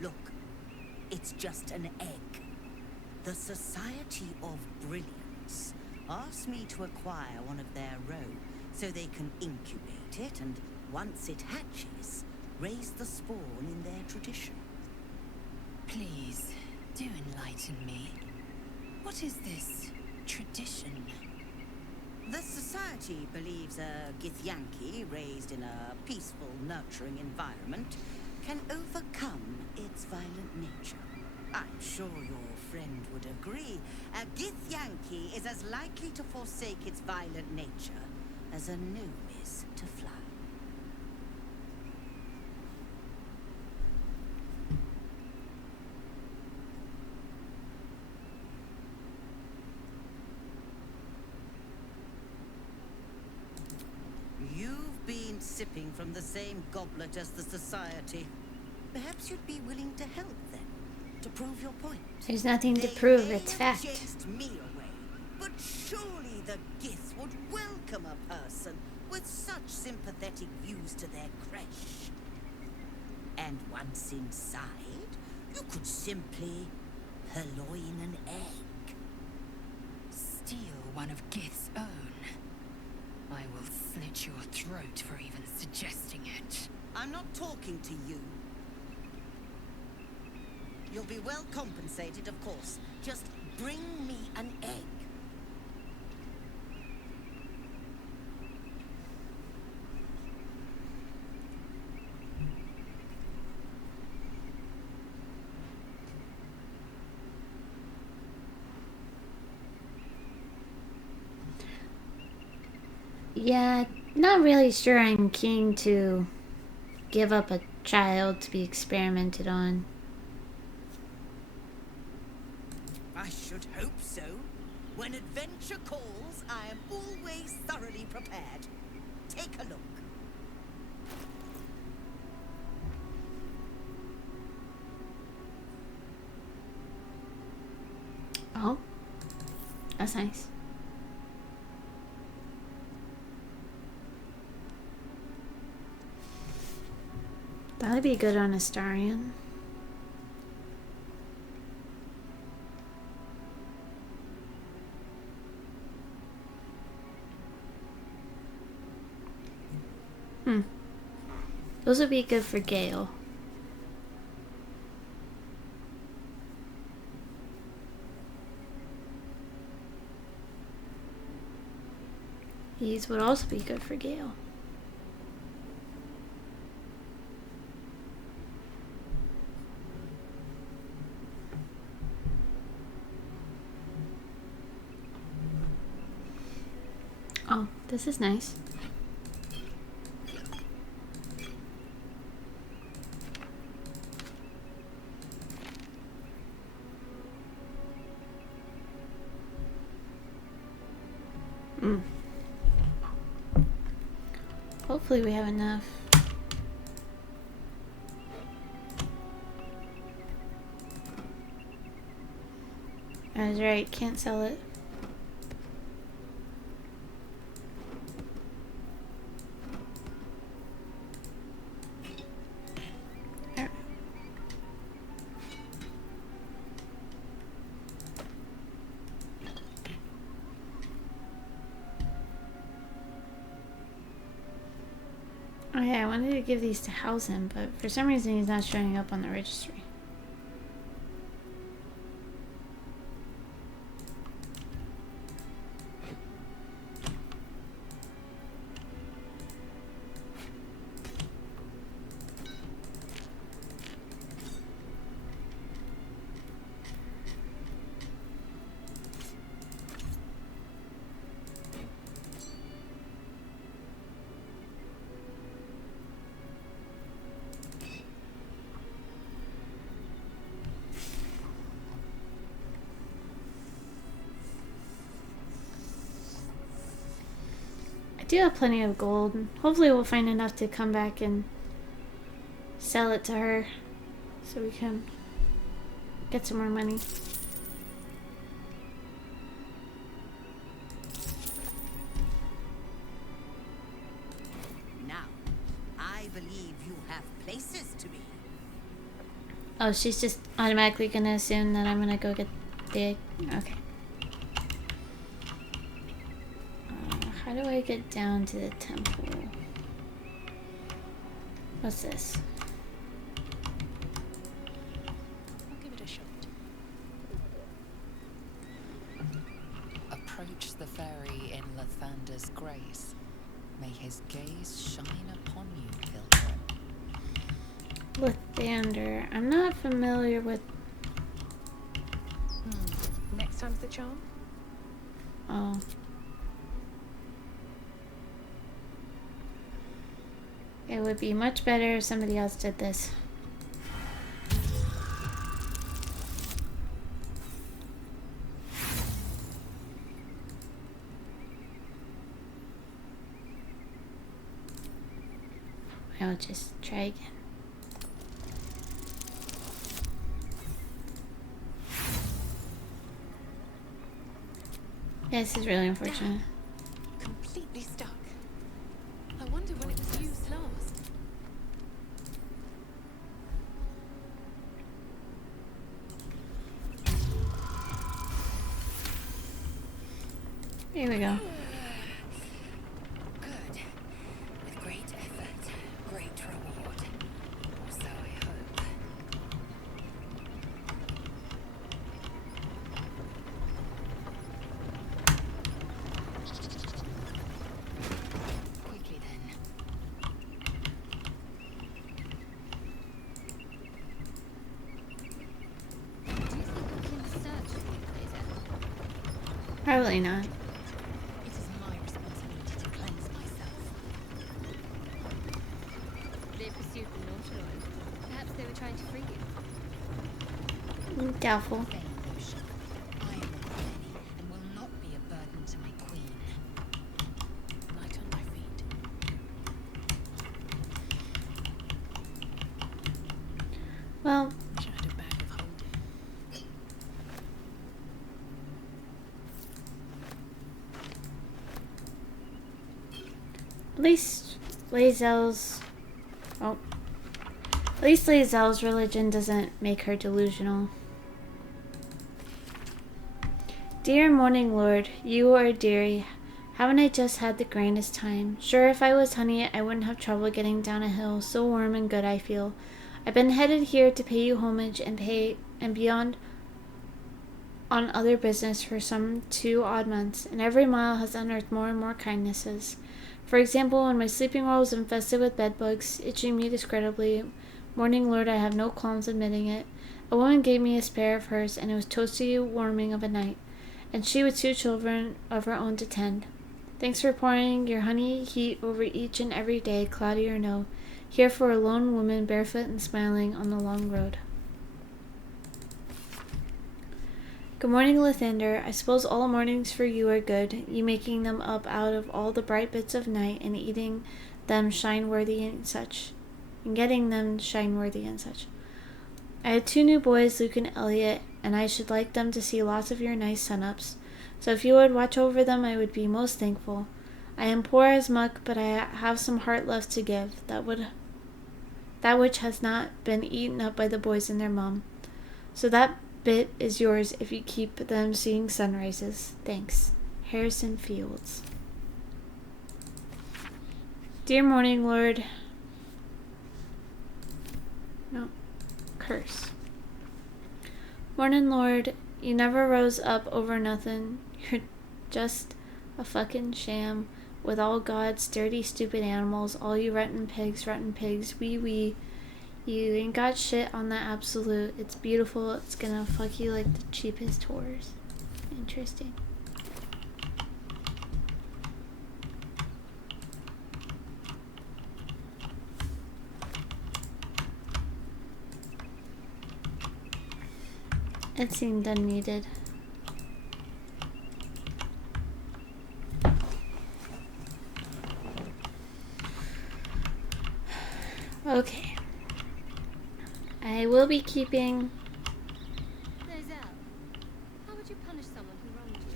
Look, it's just an egg. The Society of Brilliance asked me to acquire one of their roe so they can incubate it and, once it hatches, raise the spawn in their tradition. Please, do enlighten me. What is this tradition? The Society believes a Githyanki raised in a peaceful, nurturing environment can overcome its violent nature. I'm sure your friend would agree. A Githyanki is as likely to forsake its violent nature as a gnome is to fly. sipping from the same goblet as the society. Perhaps you'd be willing to help them, to prove your point. There's nothing to They prove, may it's have fact. chased me away, but surely the gith would welcome a person with such sympathetic views to their creche. And once inside, you could simply purloin an egg. Steal one of Gith's own. I will slit your throat for even suggesting it. I'm not talking to you. You'll be well compensated, of course. Just bring me an egg. Yeah, not really sure I'm keen to give up a child to be experimented on. I should hope so. When adventure calls, I am always thoroughly prepared. Take a look. Oh, that's nice. That'd be good on Astarion. Those would be good for Gale. These would also be good for Gale. Oh, this is nice. Hopefully we have enough. I was right, can't sell it. Oh yeah, I wanted to give these to house him, but for some reason he's not showing up on the registry. I do have plenty of gold. Hopefully we'll find enough to come back and sell it to her so we can get some more money. Now, I believe you have places to be. Oh, she's just automatically gonna assume that I'm gonna go get the egg. Okay. How do I get down to the temple? What's this? I'll give it a shot. Approach the fairy in Lathander's grace. May his gaze shine upon you, pilgrim. Lathander. I'm not familiar with. Next time's the charm? Oh. It would be much better if somebody else did this. No, just try again. Yeah, this is really unfortunate. Completely stuck. I wonder when it was used last. Here we go. Good. With great effort, great reward. Or so I hope. Quickly then. Do you think I can search for you, Fraser? Probably not. It is my responsibility to cleanse myself. They pursued the Nautiloid. Perhaps they were trying to free you. Doubtful. Vain notion. I am one of many and will not be a burden to my queen. Light on my feet. Well, Shadow bag of holding. at least Lae'zel's... Oh. At least Lae'zel's religion doesn't make her delusional. Dear Morning Lord, you are dearie. Haven't I just had the grandest time? Sure, if I was honey, I wouldn't have trouble getting down a hill. So warm and good I feel. I've been headed here to pay you homage and beyond on other business for some 2 odd months, and every mile has unearthed more and more kindnesses. For example, when my sleeping roll was infested with bedbugs, itching me discreditably, Morning Lord, I have no qualms admitting it, a woman gave me a spare of hers, and it was toasty warming of a night, and she with 2 children of her own to tend. Thanks for pouring your honey heat over each and every day, cloudy or no, here for a lone woman barefoot and smiling on the long road. Good morning, Lathander. I suppose all mornings for you are good, you making them up out of all the bright bits of night and eating them shine-worthy and such, and getting them shine-worthy and such. I had 2 new boys, Luke and Elliot, and I should like them to see lots of your nice sun-ups. So if you would watch over them, I would be most thankful. I am poor as muck, but I have some heart left to give, that which has not been eaten up by the boys and their mum. So that bit is yours if you keep them seeing sunrises. Thanks. Harrison Fields. Dear Morning Lord. No. Curse. Morning Lord, you never rose up over nothing. You're just a fucking sham with all God's dirty, stupid animals, all you rotten pigs, wee. You ain't got shit on that absolute. It's beautiful. It's gonna fuck you like the cheapest whores. Interesting. It seemed unneeded. Okay. I will be keeping... Lae'zel, how would you punish someone who wronged you?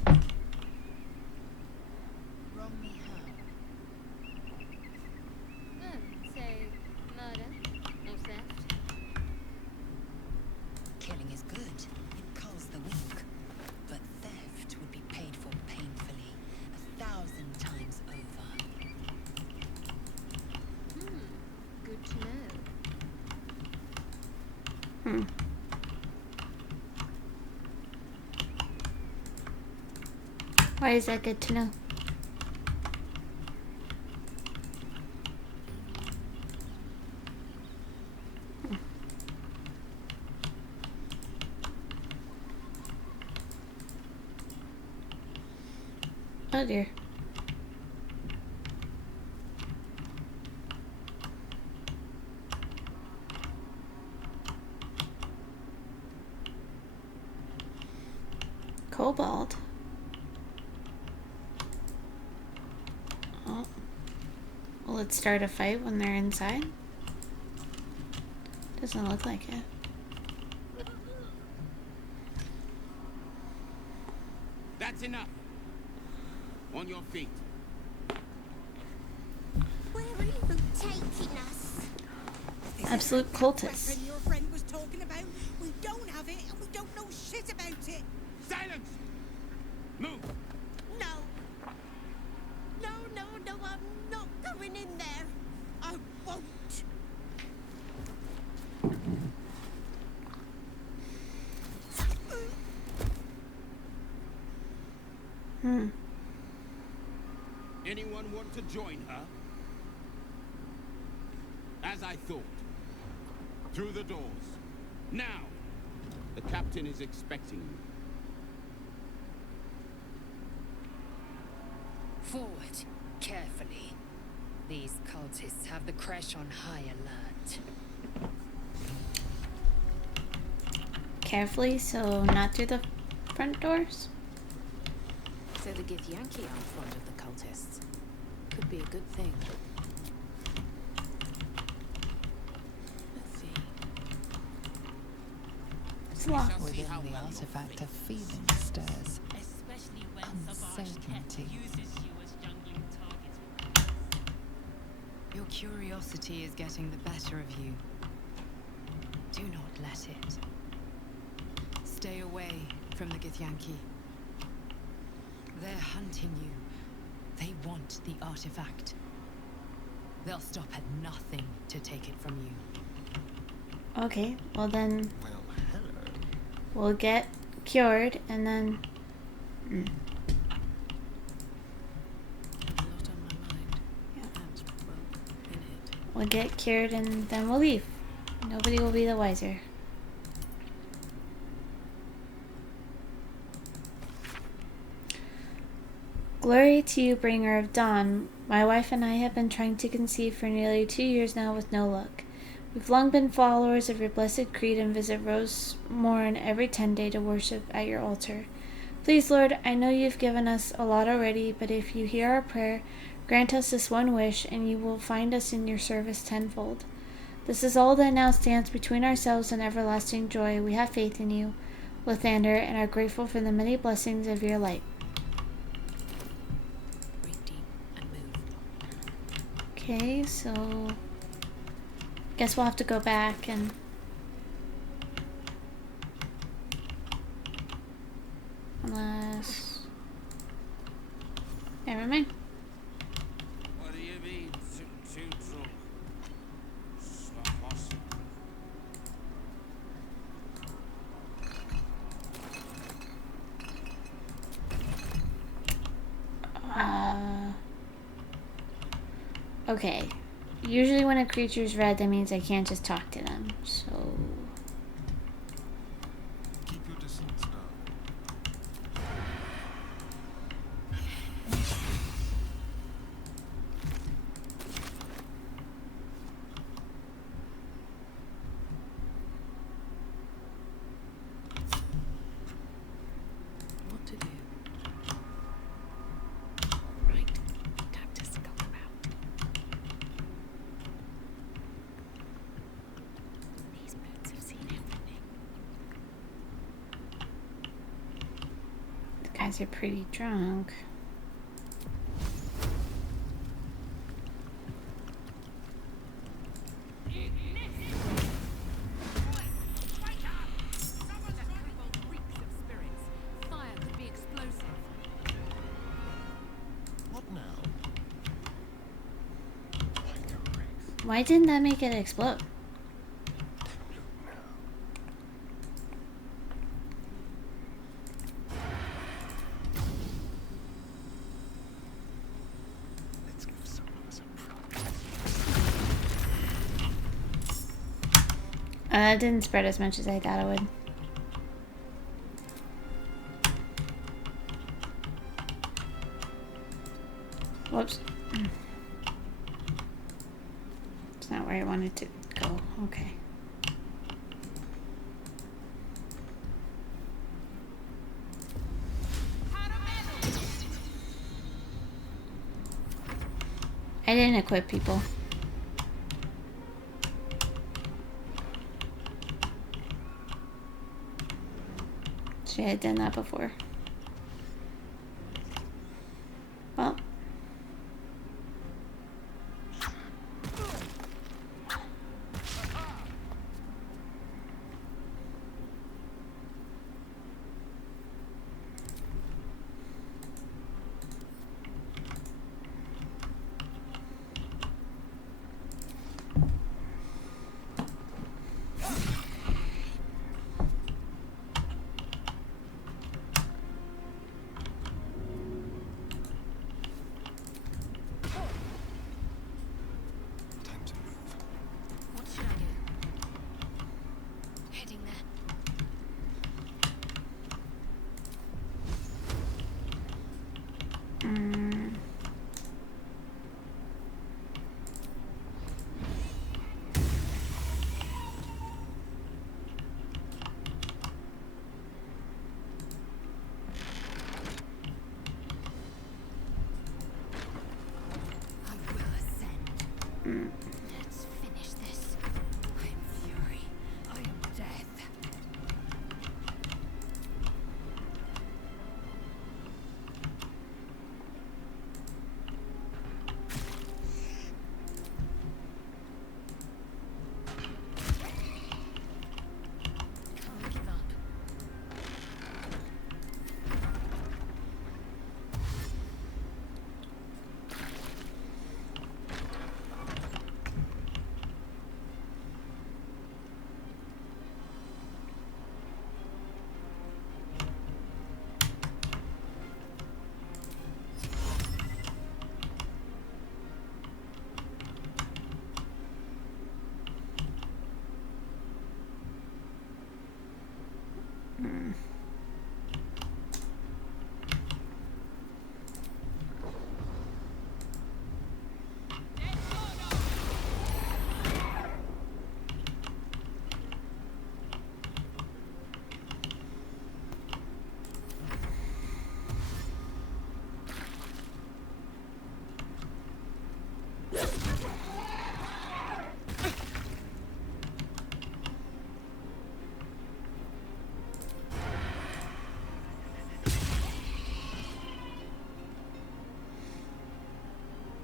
Wrong me how? Say, murder or theft? Killing is good. It culls the weak. But theft would be paid for painfully, 1,000 times over. Good to know. Why is that good to know? Oh dear. Kobold. Oh. Will it start a fight when they're inside? Doesn't look like it. That's enough. On your feet. Where are you taking us? Absolute cultists. Weapon your friend was talking about. We don't have it, and we don't know shit about it. Silence! Move! No. No, no, no, I'm not going in there. I won't. Anyone want to join her? As I thought. Through the doors. Now! The captain is expecting you. Forward, carefully. These cultists have the Creche on high alert. Carefully, so not through the front doors? So the Githyanki aren't fond of the cultists. Could be a good thing. Let's see. It's locked. Within the artifact, a feeling stirs. Uncertainty. Your curiosity is getting the better of you. Do not let it. Stay away from the Githyanki. They're hunting you. They want the artifact. They'll stop at nothing to take it from you. Okay, well then Well, hello. we'll get cured and then... We'll get cured and then we'll leave. Nobody will be the wiser. Glory to you, bringer of dawn. My wife and I have been trying to conceive for nearly 2 years now with no luck. We've long been followers of your blessed creed and visit Rosemorn every 10 days to worship at your altar. Please, Lord, I know you've given us a lot already, but if you hear our prayer, grant us this one wish, and you will find us in your service tenfold. This is all that now stands between ourselves and everlasting joy. We have faith in you, Lathander, and are grateful for the many blessings of your light. Okay, so... guess we'll have to go back and... unless... never mind. What do you mean, too drunk? It's not possible. Okay. Usually when a creature's red, that means I can't just talk to them, so... Keep your distance down. What to do? Right. Time to scope them out. These boots have seen everything. The guys are pretty drunk. Fire could be explosive. What now? Why didn't that make it explode? Let's give someone a surprise. That didn't spread as much as I thought it would. Whoops. It's not where I wanted to go. Okay. I didn't equip people. Should I have done that before? Well. Let's finish this. I am fury. I am death. Can't give up.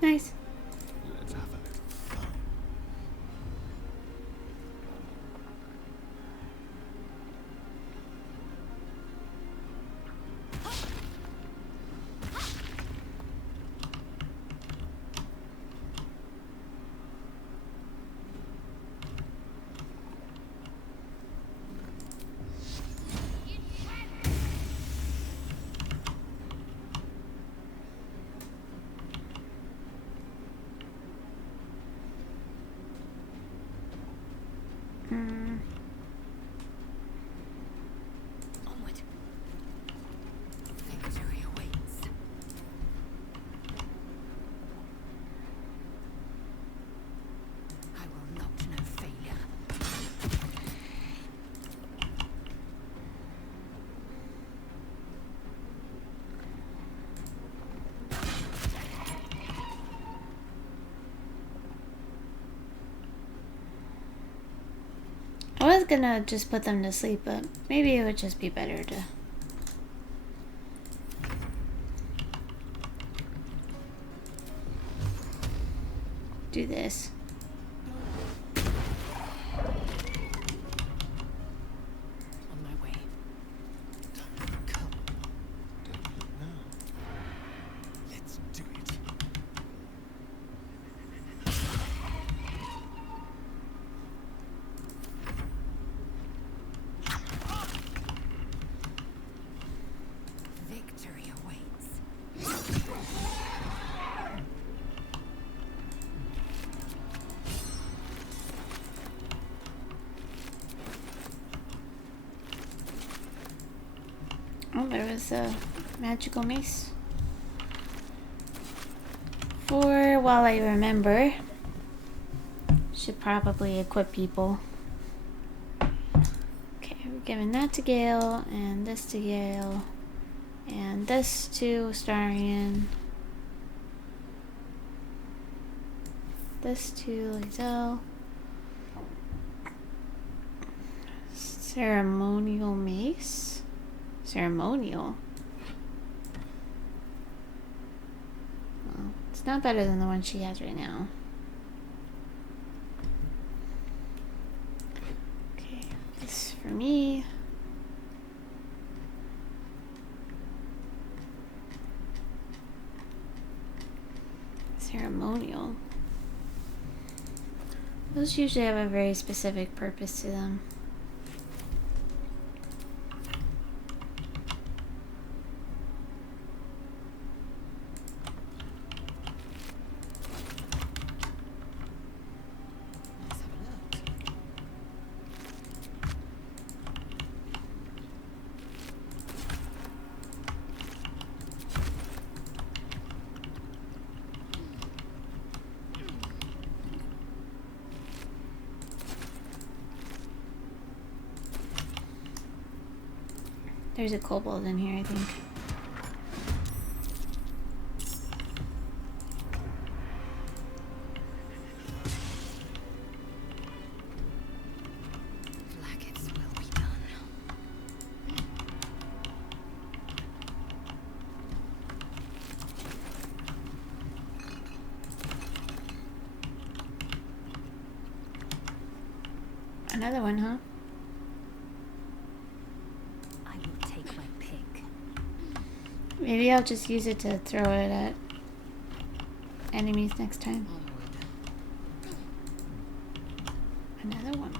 Nice. Let's have a little fun. Onward. Victory awaits. I will not know failure. I was gonna just put them to sleep, but maybe it would just be better to do this. On my way. Come. Don't look now. Let's do it. Victory awaits. Oh, there was a magical mace. For while I remember, should probably equip people. Okay, we're giving that to Gale, and this to Gale, and this to Starion. this to Lizelle. Ceremonial mace? Ceremonial? Well, it's not better than the one she has right now. Okay, this for me. Ceremonial. Those usually have a very specific purpose to them. There's a kobold in here, I think. Flaggots will be done. Another one, huh? Maybe I'll just use it to throw it at enemies next time. Another one.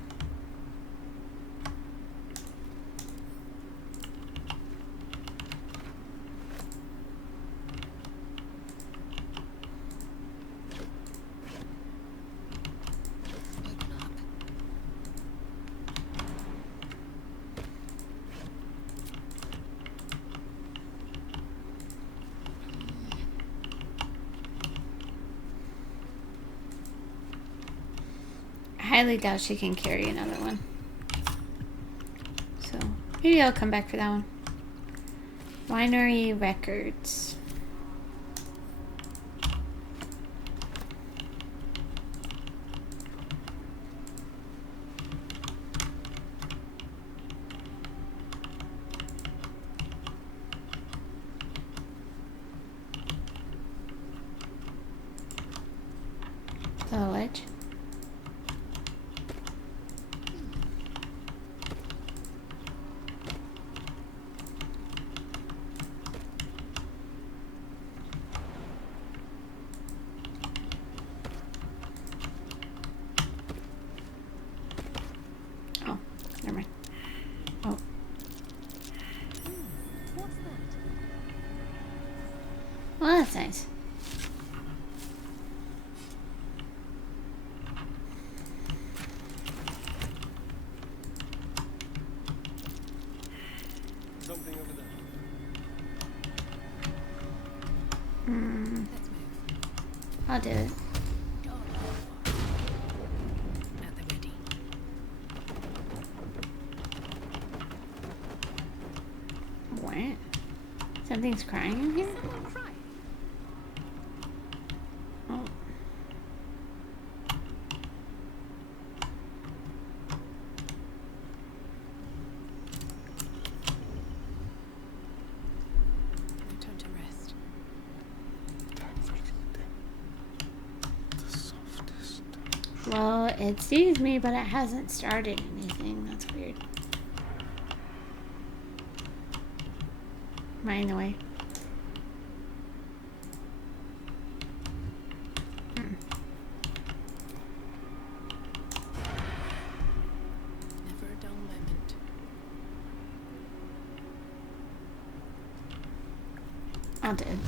I highly doubt she can carry another one. So maybe I'll come back for that one. Winery records. The ledge. Never mind. Oh. What's that? Well, that's nice. Something over there. I'll do it. What? Something's crying in here? Oh. Time to rest. Well, it sees me, but it hasn't started anything. That's weird. Am I in the way? Never a dull moment. I'll do it.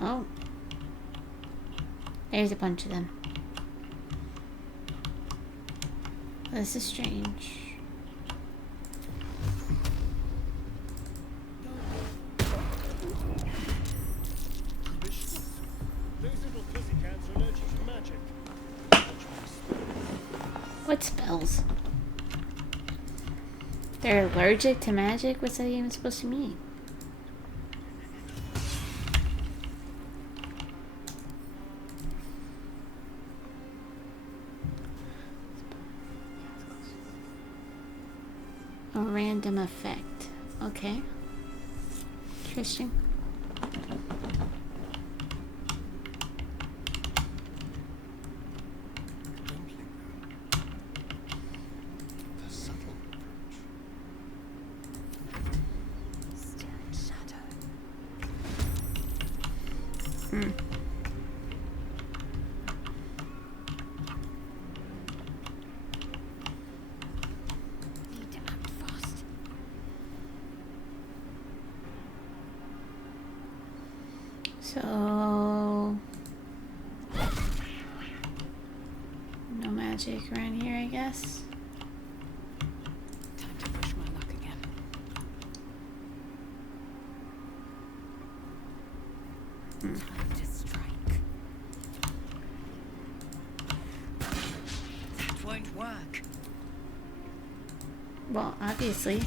Oh. There's a bunch of them. This is strange. These little pussycats are allergic to magic. spells. They're allergic to magic? What's that even supposed to mean? A random effect. Okay. Interesting. The subtle approach. Still in shadow. Hmm. Need to act fast. So no magic around here, I guess. Time to push my luck again. Time to strike. That won't work. Well, obviously.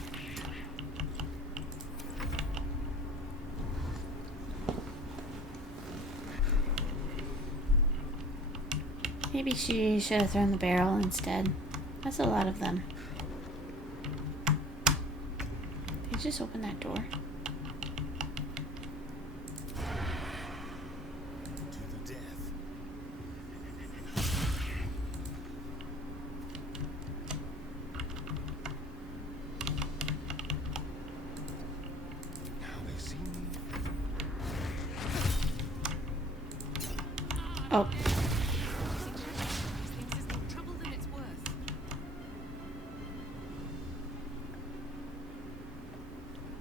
Maybe she should have thrown the barrel instead. That's a lot of them. Did you just open that door? To the death. Now they see me. Oh.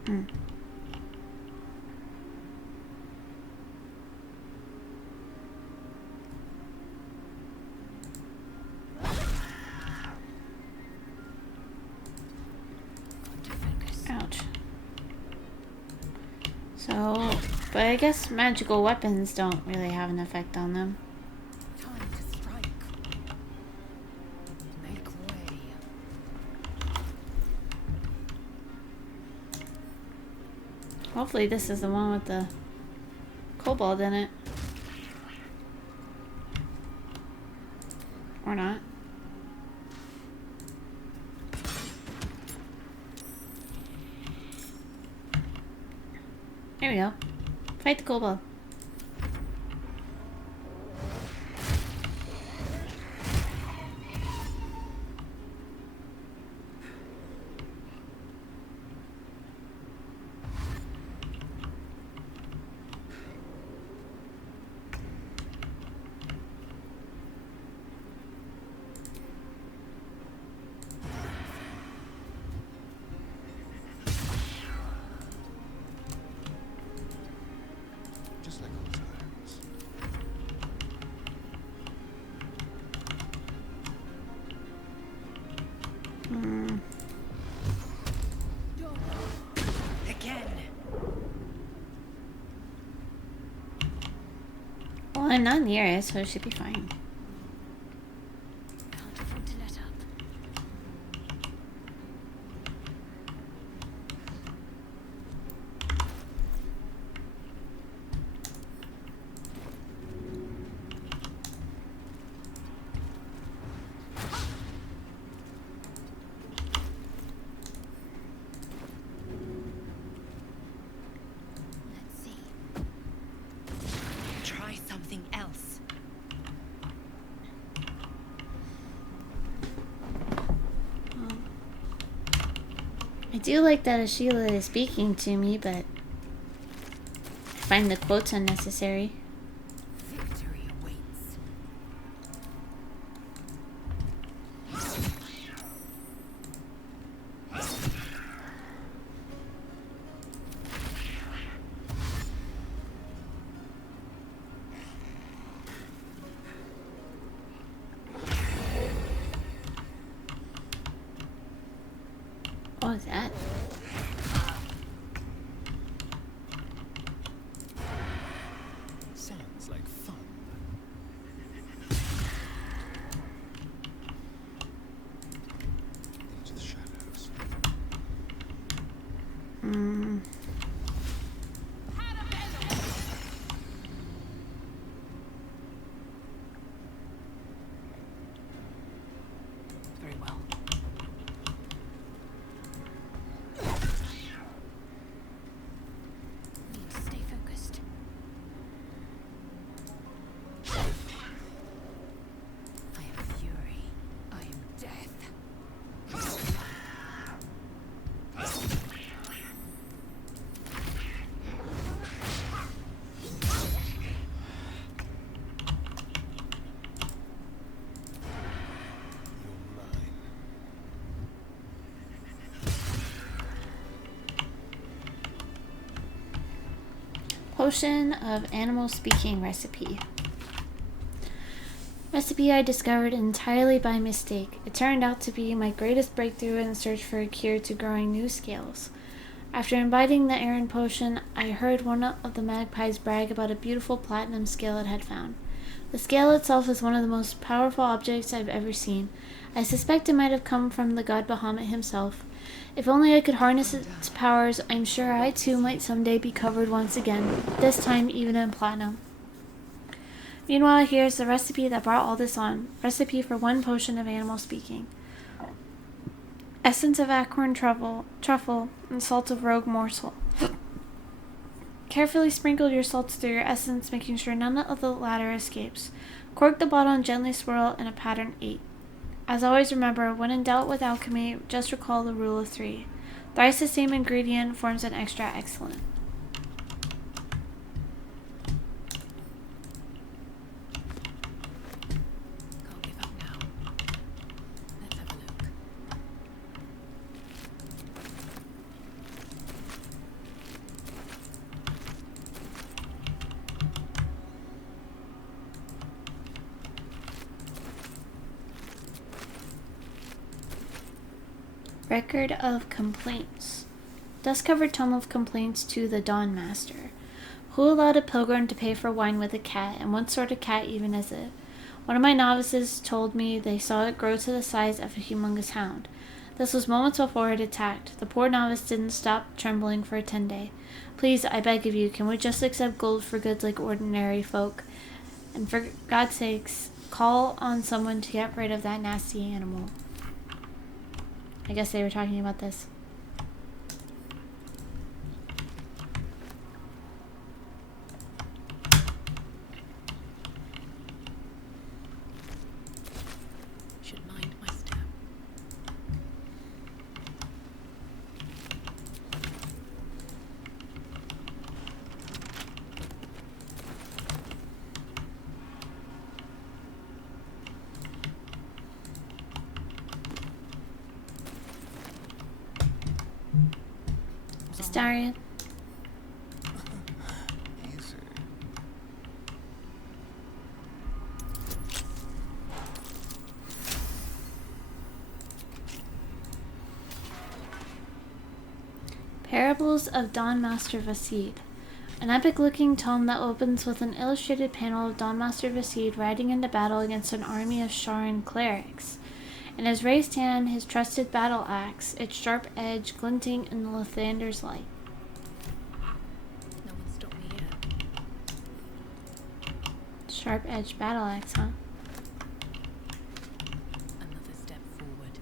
Hmm. Ouch. So, but I guess magical weapons don't really have an effect on them. Time to strike. Make way. Hopefully this is the one with the kobold in it. Or not. There we go. Fight the kobold. Just like old times. Hmm. Again. Well, I'm not near it, so it should be fine. Can't afford to let up. Let's see. Try something else. I do like that Sheila is speaking to me, but I find the quotes unnecessary. Victory awaits. What was that? Sounds like fun. Potion of animal speaking recipe. Recipe I discovered entirely by mistake. It turned out to be my greatest breakthrough in the search for a cure to growing new scales. After imbibing the errand potion, I heard one of the magpies brag about a beautiful platinum scale it had found. The scale itself is one of the most powerful objects I've ever seen. I suspect it might have come from the god Bahamut himself. If only I could harness its powers, I'm sure I too might someday be covered once again, this time even in platinum. Meanwhile, here's the recipe that brought all this on. Recipe for 1 potion of animal speaking. Essence of acorn truffle, and salt of rogue morsel. Carefully sprinkle your salts through your essence, making sure none of the latter escapes. Cork the bottle and gently swirl in a pattern 8. As always, remember, when in doubt with alchemy, just recall the rule of 3. Thrice the same ingredient forms an extra excellent. Record of Complaints. Dust-covered tome of complaints to the Dawn Master. Who allowed a pilgrim to pay for wine with a cat, and what sort of cat even is it? One of my novices told me they saw it grow to the size of a humongous hound. This was moments before it attacked. The poor novice didn't stop trembling for a 10-day. Please, I beg of you, can we just accept gold for goods like ordinary folk? And for God's sakes, call on someone to get rid of that nasty animal. I guess they were talking about this. Should mind my step. Darian. Easy. Parables of Dawn Master Vasid. An epic-looking tome that opens with an illustrated panel of Dawn Master Vasid riding into battle against an army of Sharan clerics. In his raised hand, his trusted battle axe, its sharp edge glinting in the Lathander's light. No one stopped me yet. Sharp edge battle axe, huh? Another step forward.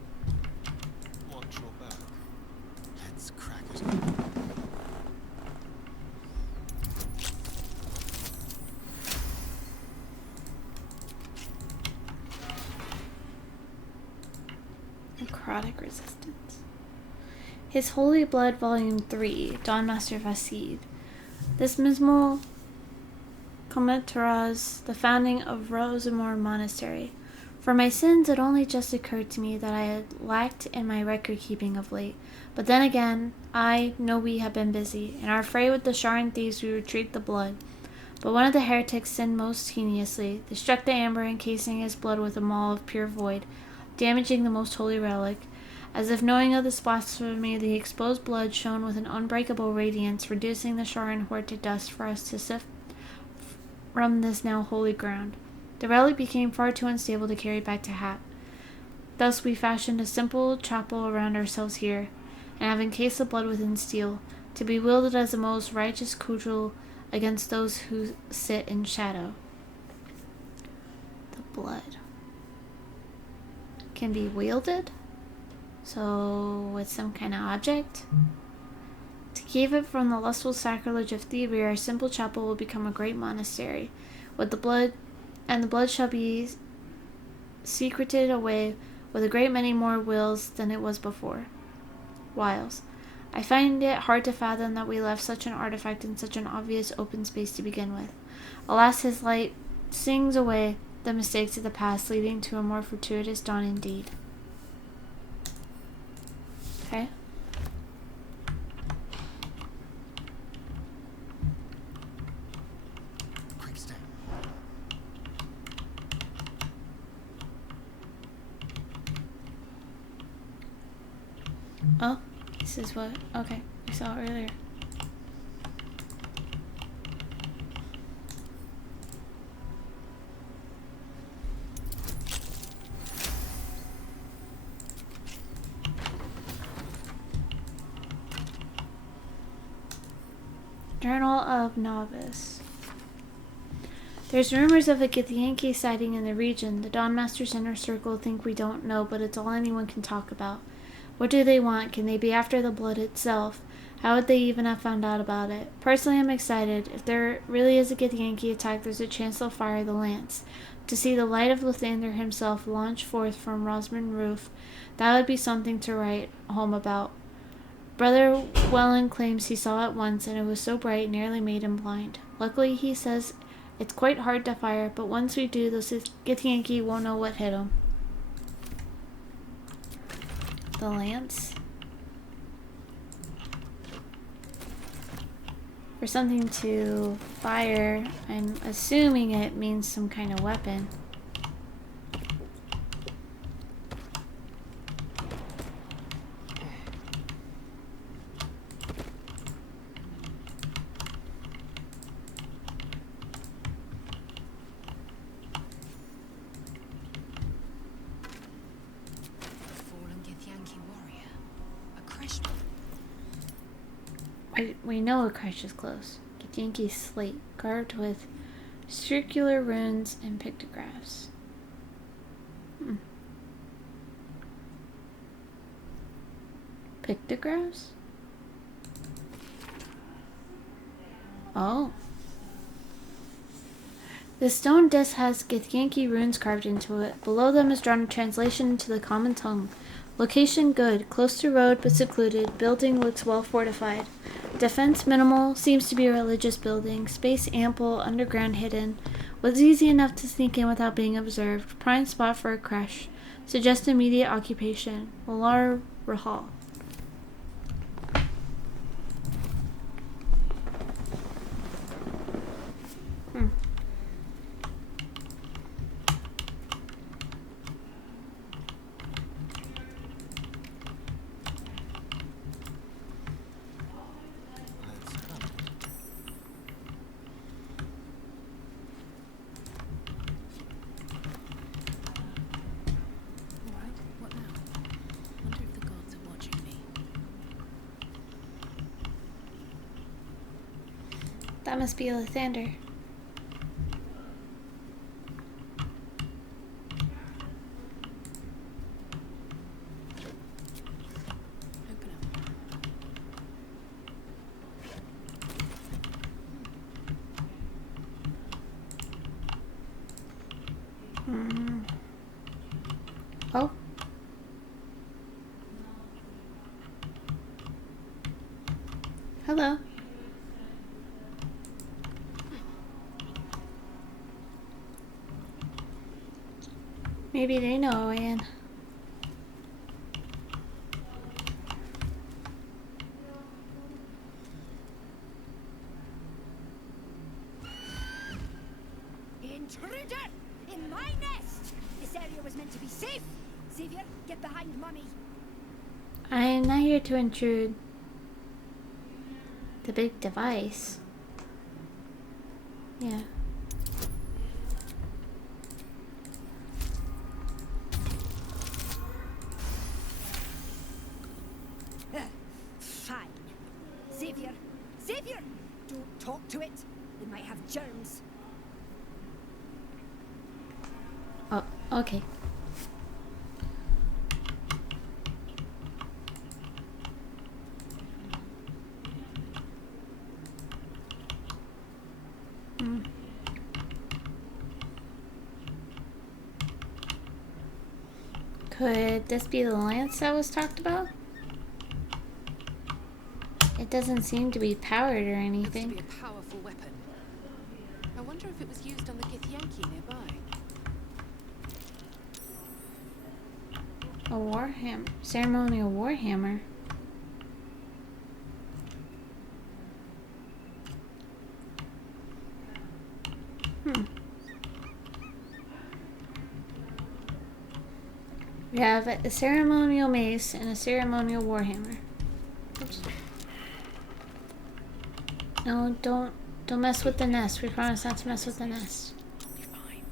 Watch your back. Let's crack it. Necrotic resistance. His Holy Blood, Volume 3, Dawn Master Vasid. This Mismal commemorates the founding of Rosamore Monastery. For my sins, it only just occurred to me that I had lacked in my record-keeping of late. But then again, I know we have been busy. In our fray with the Sharan thieves, we retrieved the blood. But one of the heretics sinned most heinously. They struck the amber, encasing his blood with a maul of pure void, damaging the most holy relic. As if knowing of this blasphemy, the exposed blood shone with an unbreakable radiance, reducing the Sharan horde to dust for us to sift from this now holy ground. The relic became far too unstable to carry back to Hat. Thus we fashioned a simple chapel around ourselves here, and have encased the blood within steel, to be wielded as a most righteous cudgel against those who sit in shadow. The blood can be wielded? So, with some kind of object? To keep it from the lustful sacrilege of thievery, our simple chapel will become a great monastery, with the blood, and the blood shall be secreted away with a great many more wills than it was before. Wiles. I find it hard to fathom that we left such an artifact in such an obvious open space to begin with. Alas, his light sings away the mistakes of the past, leading to a more fortuitous dawn indeed. Okay. This is what... Okay, I saw it earlier. Journal of Novice. There's rumors of a Githyanki sighting in the region. The Dawnmaster's inner circle think we don't know, but it's all anyone can talk about. What do they want? Can they be after the blood itself? How would they even have found out about it? Personally, I'm excited. If there really is a Githyanki attack, there's a chance they'll fire the lance. To see the light of Lathander himself launch forth from Rosman Roof, that would be something to write home about. Brother Welland claims he saw it once, and it was so bright it nearly made him blind. Luckily, he says it's quite hard to fire, but once we do, those Githyanki won't know what hit them. The lance? For something to fire, I'm assuming it means some kind of weapon. We know a Creche is close. Githyanki slate, carved with circular runes and pictographs. Pictographs? Oh. The stone disc has Githyanki runes carved into it. Below them is drawn a translation into the common tongue. Location good, close to road but secluded. Building looks well fortified. Defense minimal, seems to be a religious building. Space ample, underground hidden. Was easy enough to sneak in without being observed. Prime spot for a creche. Suggest immediate occupation. Walar Rahal. That must be Lathander. Oh. Hello. Maybe they know a way in. Intruder! In my nest! This area was meant to be safe! Xavier, get behind Mummy! I am not here to intrude. The big device. Yeah. Fine. Xavier! Xavier! Don't talk to it. It might have germs. Oh, okay. Could this be the lance that was talked about? It doesn't seem to be powered or anything. Looks to be a powerful weapon. I wonder if it was used on the Githyanki nearby. A warhammer. Ceremonial warhammer. We have a ceremonial mace and a ceremonial warhammer. No, don't mess with the nest. We promise not to mess with the nest. Be fine.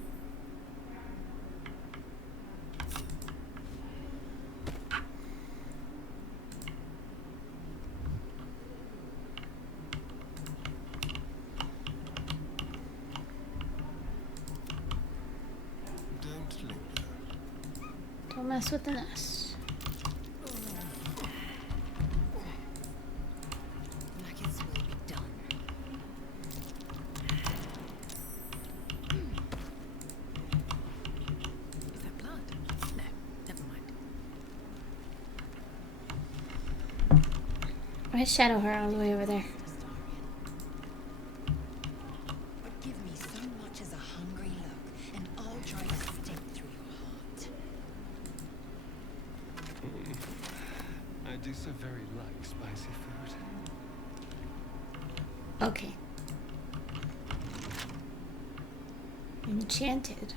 Don't linger. Don't mess with the nest. Maggots will be done. Is that blood? No, never mind. I shadow her all the way over there. But give me so much as a hungry look, and I'll drive a stake through your heart. I do so very like spicy food. Okay. Enchanted.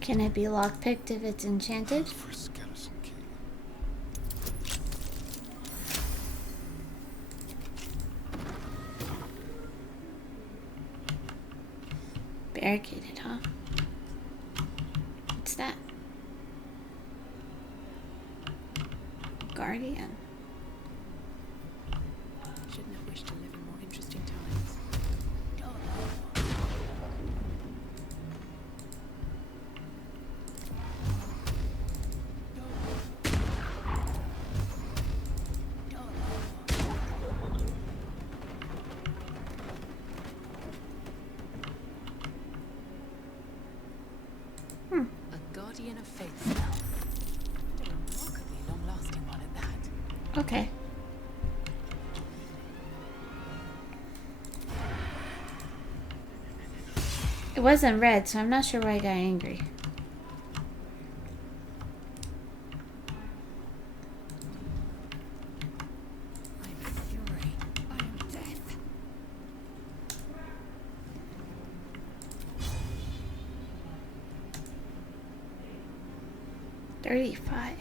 Can it be lockpicked if it's enchanted? For a skeleton key. Barricaded, huh? What's that? Guardian. Shouldn't have wished to live in more interesting times. A guardian of faith spell. A remarkably long-lasting one at that. Okay. It wasn't red, so I'm not sure why I got angry. I'm fury. I am death. 35.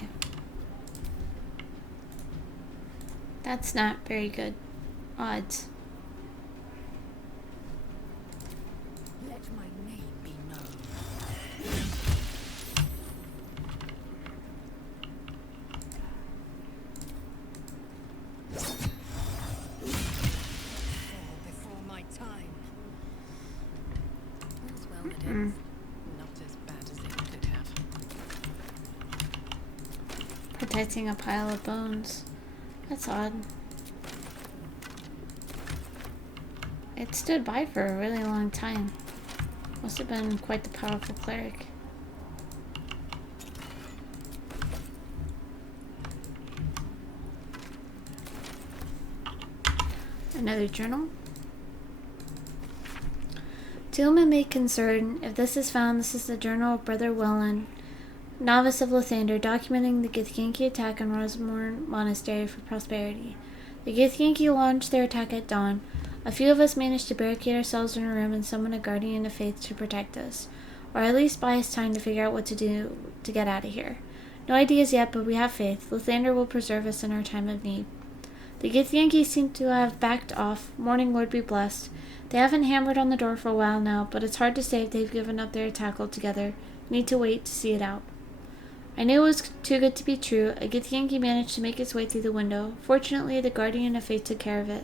That's not very good odds. Let my name be known. Fall before my time. All's well that ends. Not as bad as it could have. Protecting a pile of bones. That's odd. It stood by for a really long time. Must have been quite the powerful cleric. Another journal. To whom it may concern, if this is found, this is the journal of Brother Welland, novice of Lathander, documenting the Githyanki attack on Rosemore Monastery for prosperity. The Githyanki launched their attack at dawn. A few of us managed to barricade ourselves in a room and summon a guardian of faith to protect us, or at least buy us time to figure out what to do to get out of here. No ideas yet, but we have faith. Lathander will preserve us in our time of need. The Githyanki seem to have backed off. Morning Lord be blessed. They haven't hammered on the door for a while now, but it's hard to say if they've given up their attack altogether. Need to wait to see it out. I knew it was too good to be true. A Githyanki managed to make its way through the window. Fortunately, the Guardian of Faith took care of it,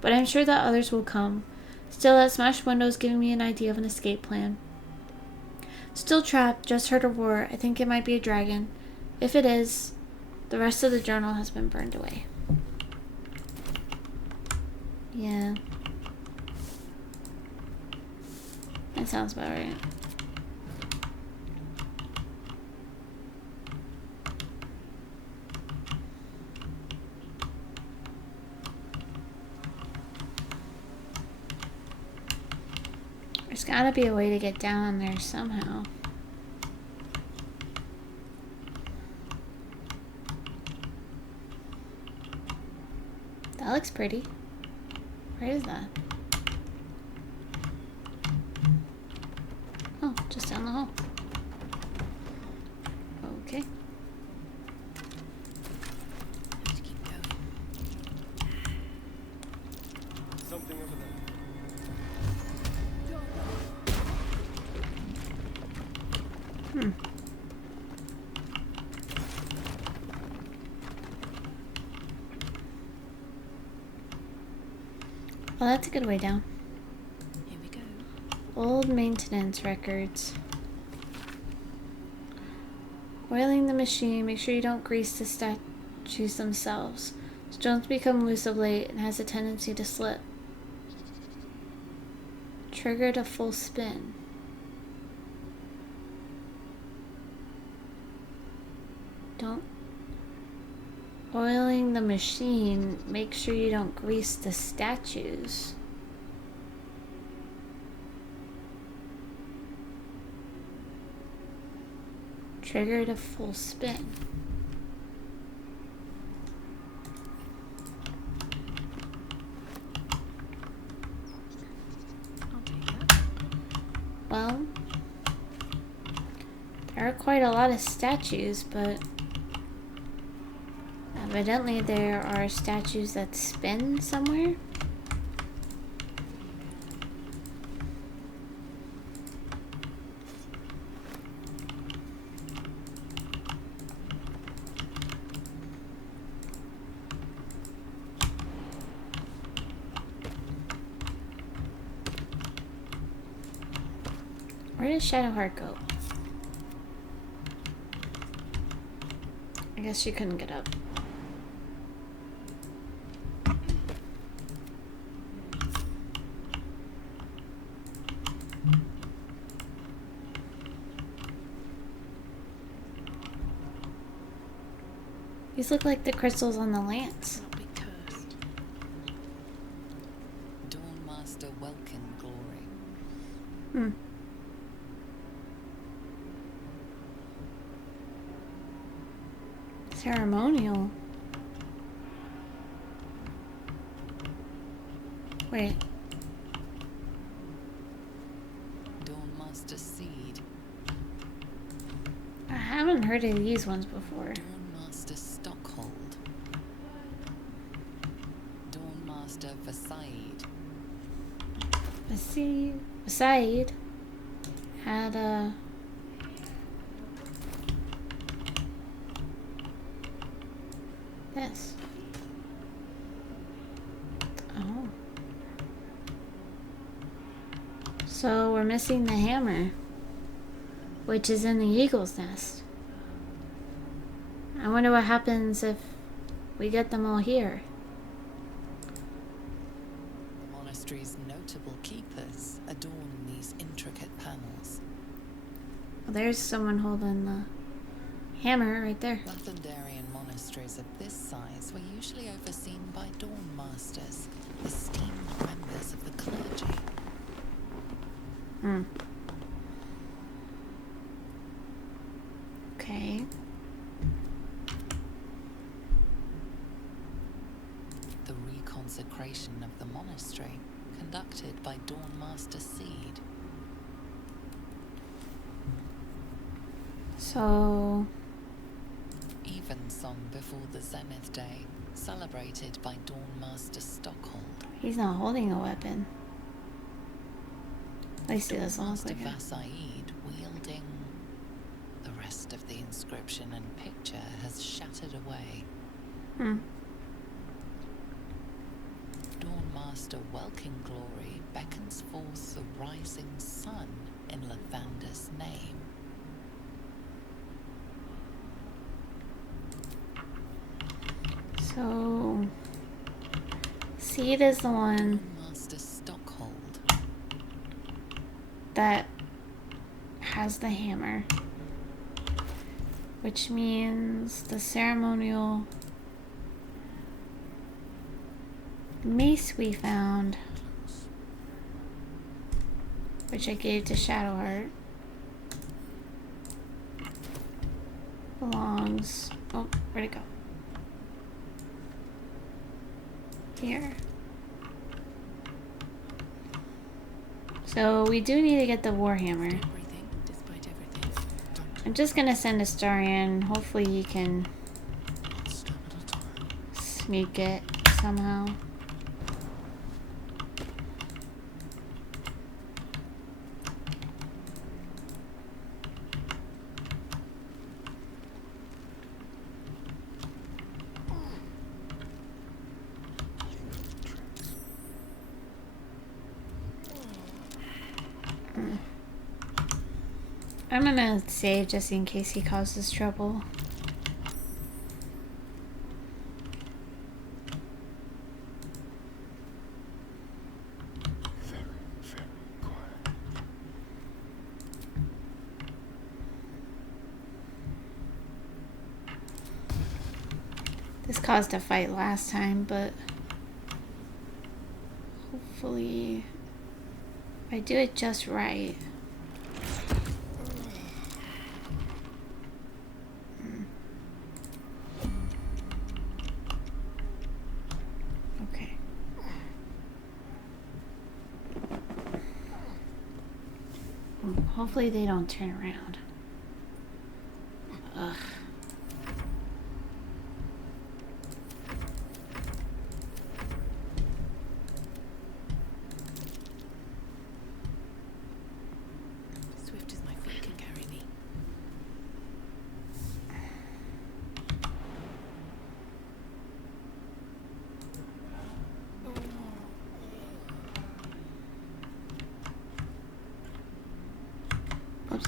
but I'm sure that others will come. Still, that smashed window is giving me an idea of an escape plan. Still trapped, just heard a roar. I think it might be a dragon. If it is, the rest of the journal has been burned away. Yeah. That sounds about right. There's gotta be a way to get down there somehow. That looks pretty. Where is that? Oh, just down the hall. Okay. Have to keep going. Something Well, that's a good way down. Here we go. Old maintenance records. Oiling the machine. Make sure you don't grease the statues themselves. Stones become loose of late and has a tendency to slip. Triggered a full spin. Don't. Oiling the machine. Make sure you don't grease the statues. Triggered a full spin. I'll take that. Well, there are quite a lot of statues, but evidently there are statues that spin somewhere. Where did Shadowheart go? I guess she couldn't get up. These look like the crystals on the lance. Not be cursed. Dawnmaster Welkin Glory. Ceremonial. Wait. Dawnmaster Seed. I haven't heard of these ones before. Dawnmaster Stockhold. Dawnmaster Versailles. Versailles had a... This. Oh. So we're missing the hammer, which is in the eagle's nest. I wonder what happens if we get them all here. The monastery's notable keepers adorn these intricate panels. Well, there's someone holding the hammer right there. Lathendarian monasteries of this size were usually overseen by Dawnmasters, esteemed members of the clergy. Okay. The reconsecration of the monastery, conducted by Dawnmaster Seed. So... Evensong before the Zenith Day, celebrated by Dawnmaster Stockhold. He's not holding a weapon. At least it doesn't look like it. Vasaid wielding... The rest of the inscription and picture has shattered away. Dawnmaster Welkin Glory beckons forth the rising sun in Lathander's name. So... Seed is the one Dawnmaster Stockhold. that has the hammer. Which means the ceremonial mace we found, which I gave to Shadowheart, belongs... Oh, where'd it go? Here. So we do need to get the Warhammer. I'm just gonna send a star in. Hopefully he can sneak it somehow. I'm gonna save just in case he causes trouble. This caused a fight last time, but hopefully if I do it just right. Okay. Hopefully they don't turn around. Ugh. Swift as my feet can carry me. Oops.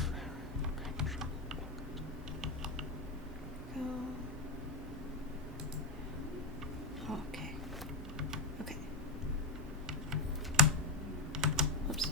Go. Okay. Okay. Oops.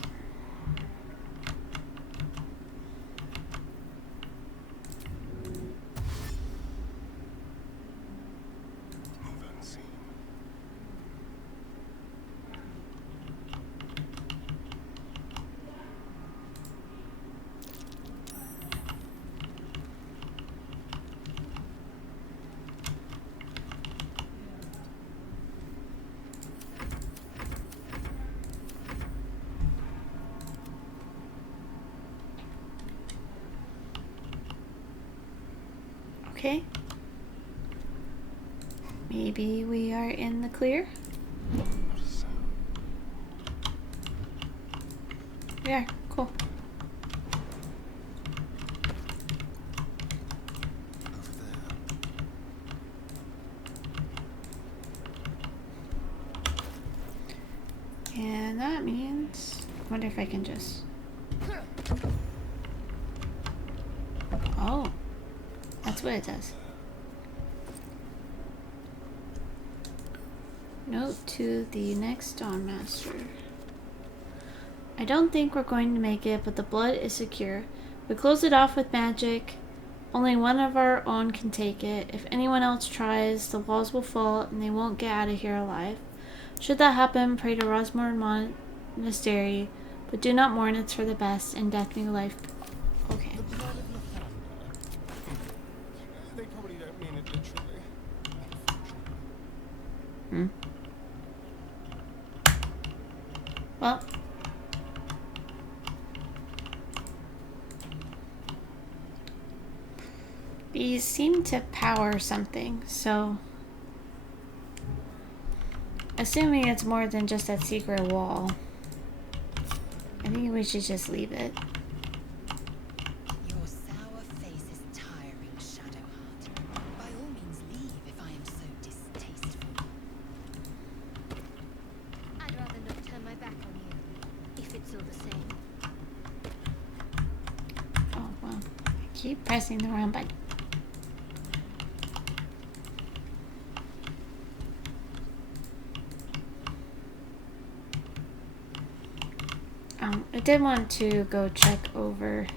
Okay. Maybe we are in the clear. We are. Cool. And that means, I wonder if I can just, oh, that's what it does. Note to the next Dawn Master. I don't think we're going to make it, but the blood is secure. We close it off with magic. Only one of our own can take it. If anyone else tries, the walls will fall and they won't get out of here alive. Should that happen, pray to Rosmore Monastery, but do not mourn, it's for the best, and death new life. Okay. They probably don't mean it literally. Well. These seem to power something, so assuming it's more than just that secret wall, I think we should just leave it. Your sour face is tiring, Shadowheart. By all means leave if I am so distasteful. I'd rather not turn my back on you, if it's all the same. Oh, well, I keep pressing the wrong button. I did want to go check over.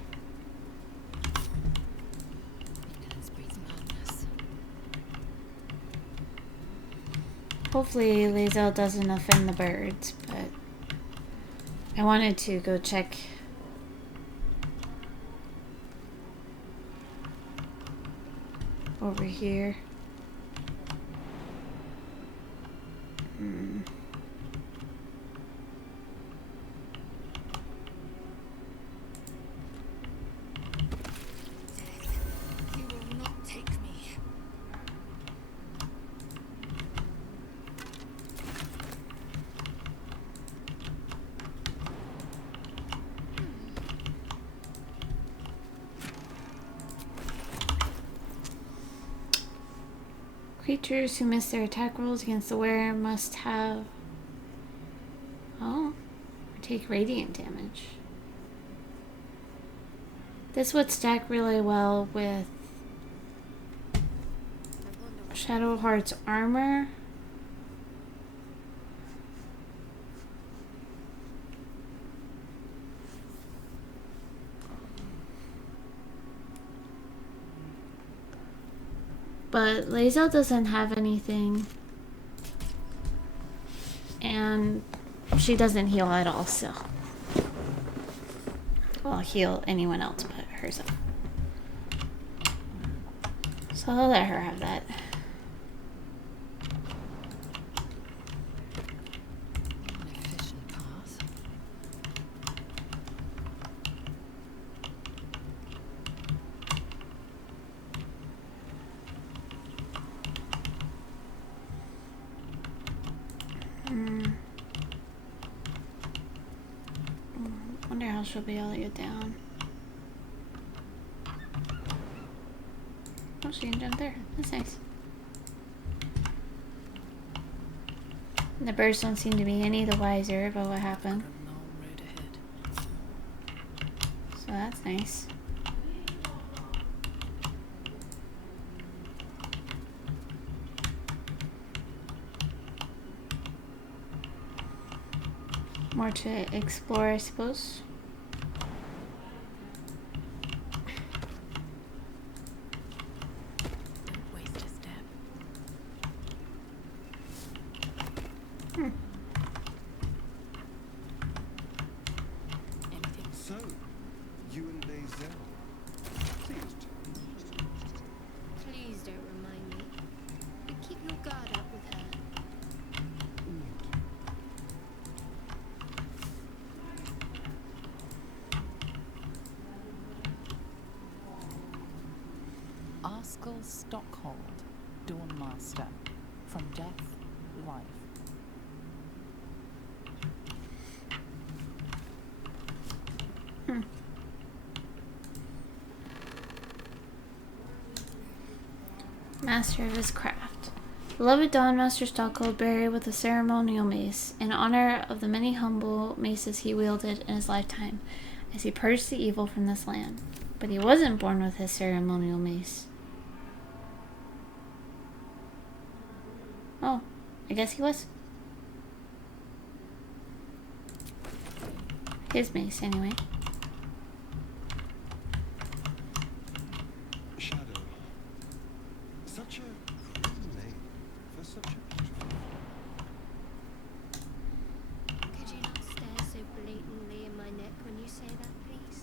Hopefully Lae'zel doesn't offend the birds, but I wanted to go check over here. You will not take me. Creatures who miss their attack rolls against the wearer must have... Oh. Or take radiant damage. This would stack really well with Shadowheart's armor. But Lae'zel doesn't have anything. And she doesn't heal at all, so. Well, heal anyone else but herself. So I'll let her have that. Wonder how she'll be able to get down. Oh, she can jump there. That's nice. The birds don't seem to be any the wiser about what happened. So that's nice. More to explore, I suppose. Don't waste a step. Anything? So, you and Lae'zel. Please don't remind me. But keep your guard up with her. Arskel Stockhold, Dawnmaster. From death, life. Master of his craft. Beloved Dawnmaster Stockhold buried with a ceremonial mace, in honor of the many humble maces he wielded in his lifetime, as he purged the evil from this land. But he wasn't born with his ceremonial mace. Oh, I guess he was. His mace, anyway. Shadow. Such a grim name for such a beautiful. Could you not stare so blatantly in my neck when you say that, please?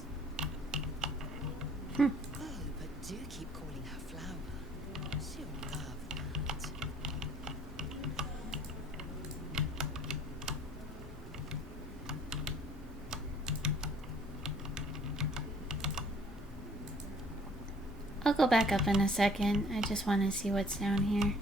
Oh, but do keep calling her Flower. She'll love that. I'll go back up in a second. I just want to see what's down here.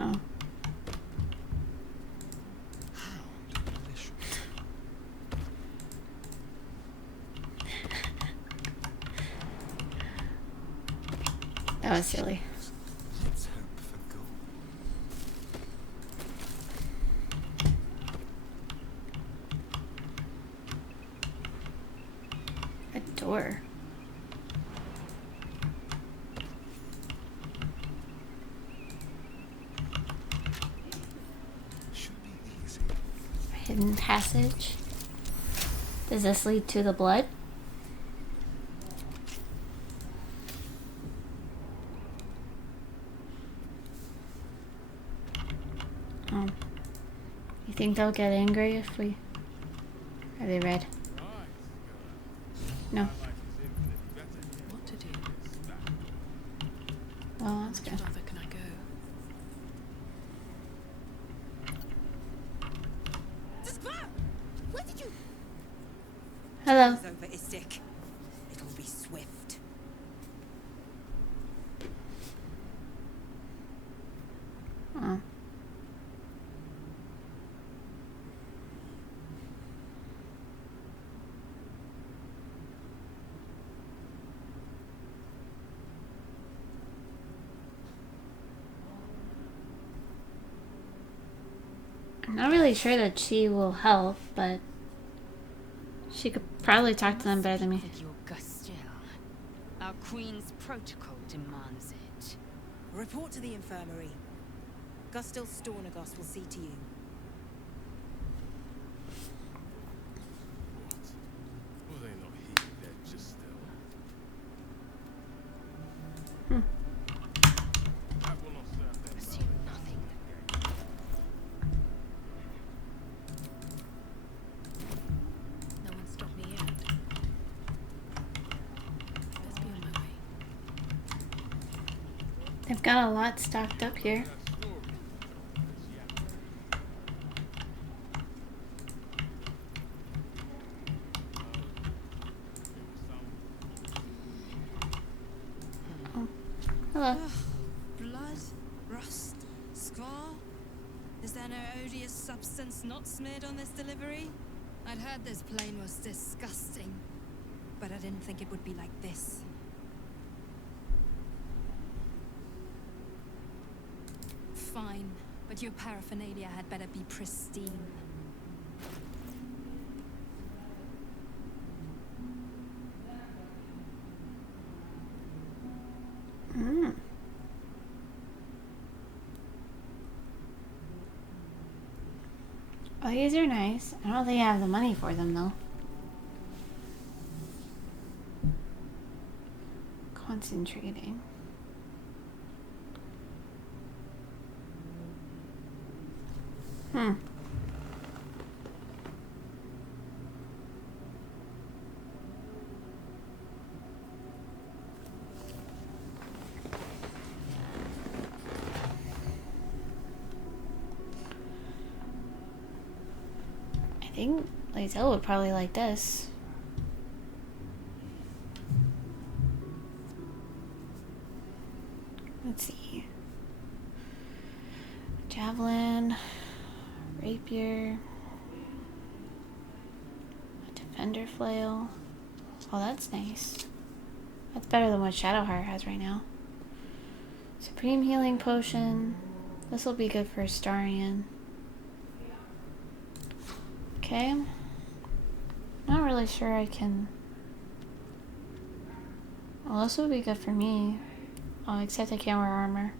Oh. That was silly. Let's hope for gold. A door. Should be easy. Hidden passage. Does this lead to the blood? Oh. You think they'll get angry if we... Are they red? No. What to do? Well, that's good. How further can I go? I'm not really sure that she will help, but she could probably talk to them better than me. Our queen's protocol demands it. Report to the infirmary. Gustil Stornagos will see to you. Well, they not here, they're just still. That will not serve them. Assume nothing. No one stopped me yet. Let's be on my way. They've got a lot stocked up here. Hello. Blood, rust, scar. Is there no odious substance not smeared on this delivery? I'd heard this plane was disgusting, but I didn't think it would be like this. Fine, but your paraphernalia had better be pristine. Well, these are nice. I don't think I have the money for them, though. Concentrating. I think Lazel would probably like this. Let's see. Javelin, rapier, a defender flail. Oh, that's nice. That's better than what Shadowheart has right now. Supreme healing potion. This will be good for Starian. Okay. Not really sure I can. Well, this would be good for me. Oh, except I can't wear armor.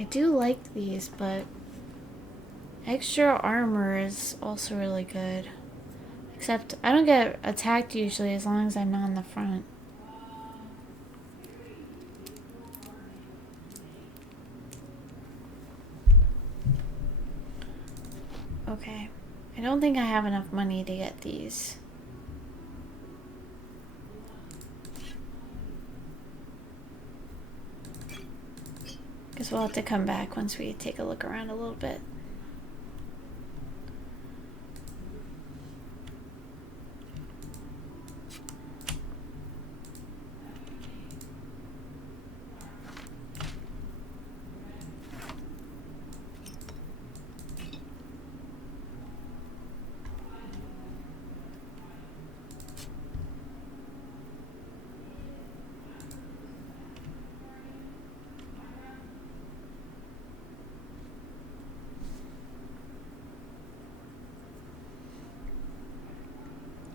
I do like these, but extra armor is also really good. Except I don't get attacked usually as long as I'm not in the front. Okay. I don't think I have enough money to get these. Guess we'll have to come back once we take a look around a little bit.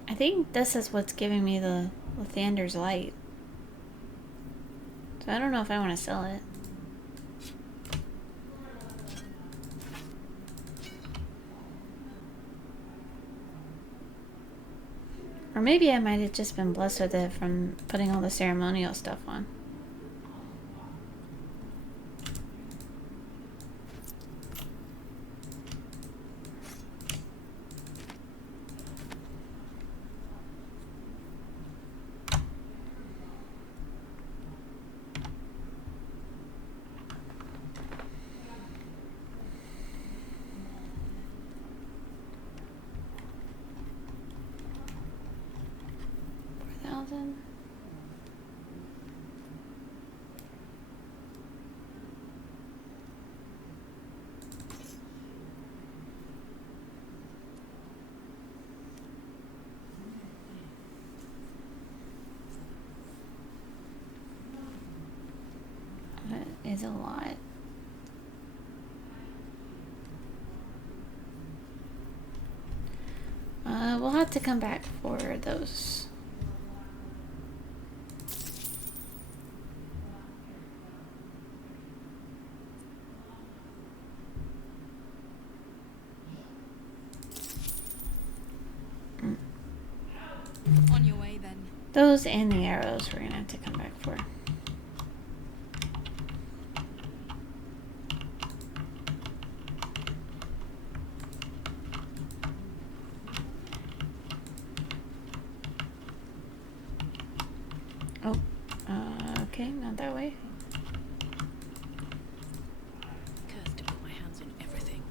I think this is what's giving me the Lathander's light. So I don't know if I want to sell it. Or maybe I might have just been blessed with it from putting all the ceremonial stuff on. is a lot. We'll have to come back for those. On your way then. Those and the arrows we're gonna have to come back for. Oh, okay, not that way. Cursed to put my hands in everything.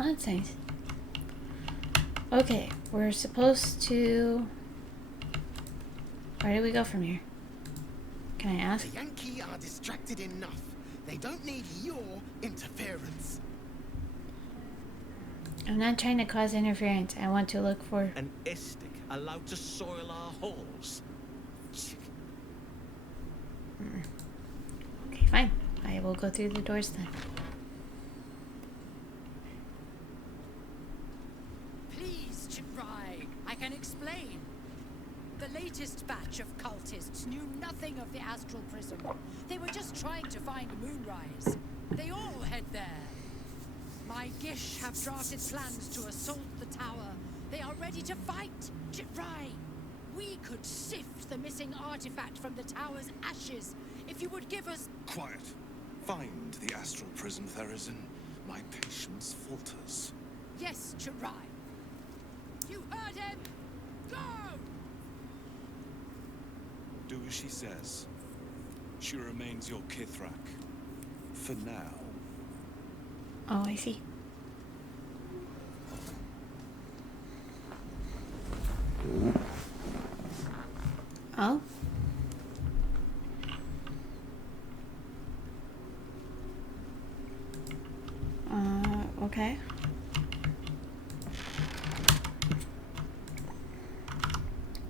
Oh, that's nice. Okay, we're supposed to... Where do we go from here? Can I ask? The Yankee are distracted enough. They don't need your interference. I'm not trying to cause interference. I want to look for... An Estic allowed to soil our halls. Okay, fine. I will go through the doors then. Please, Chitrai, I can explain. The latest batch of cultists knew nothing of the astral prism. They were just trying to find Moonrise. They all head there. My Gish have drafted plans to assault the tower. They are ready to fight, Chitrai. We could sift the missing artifact from the tower's ashes if you would give us... Quiet. Find the astral prism, Therizin. My patience falters. Yes, Chitrai. You heard him! Go! Do as she says. She remains your Kithrak. For now. Oh, I see. Oh? Okay.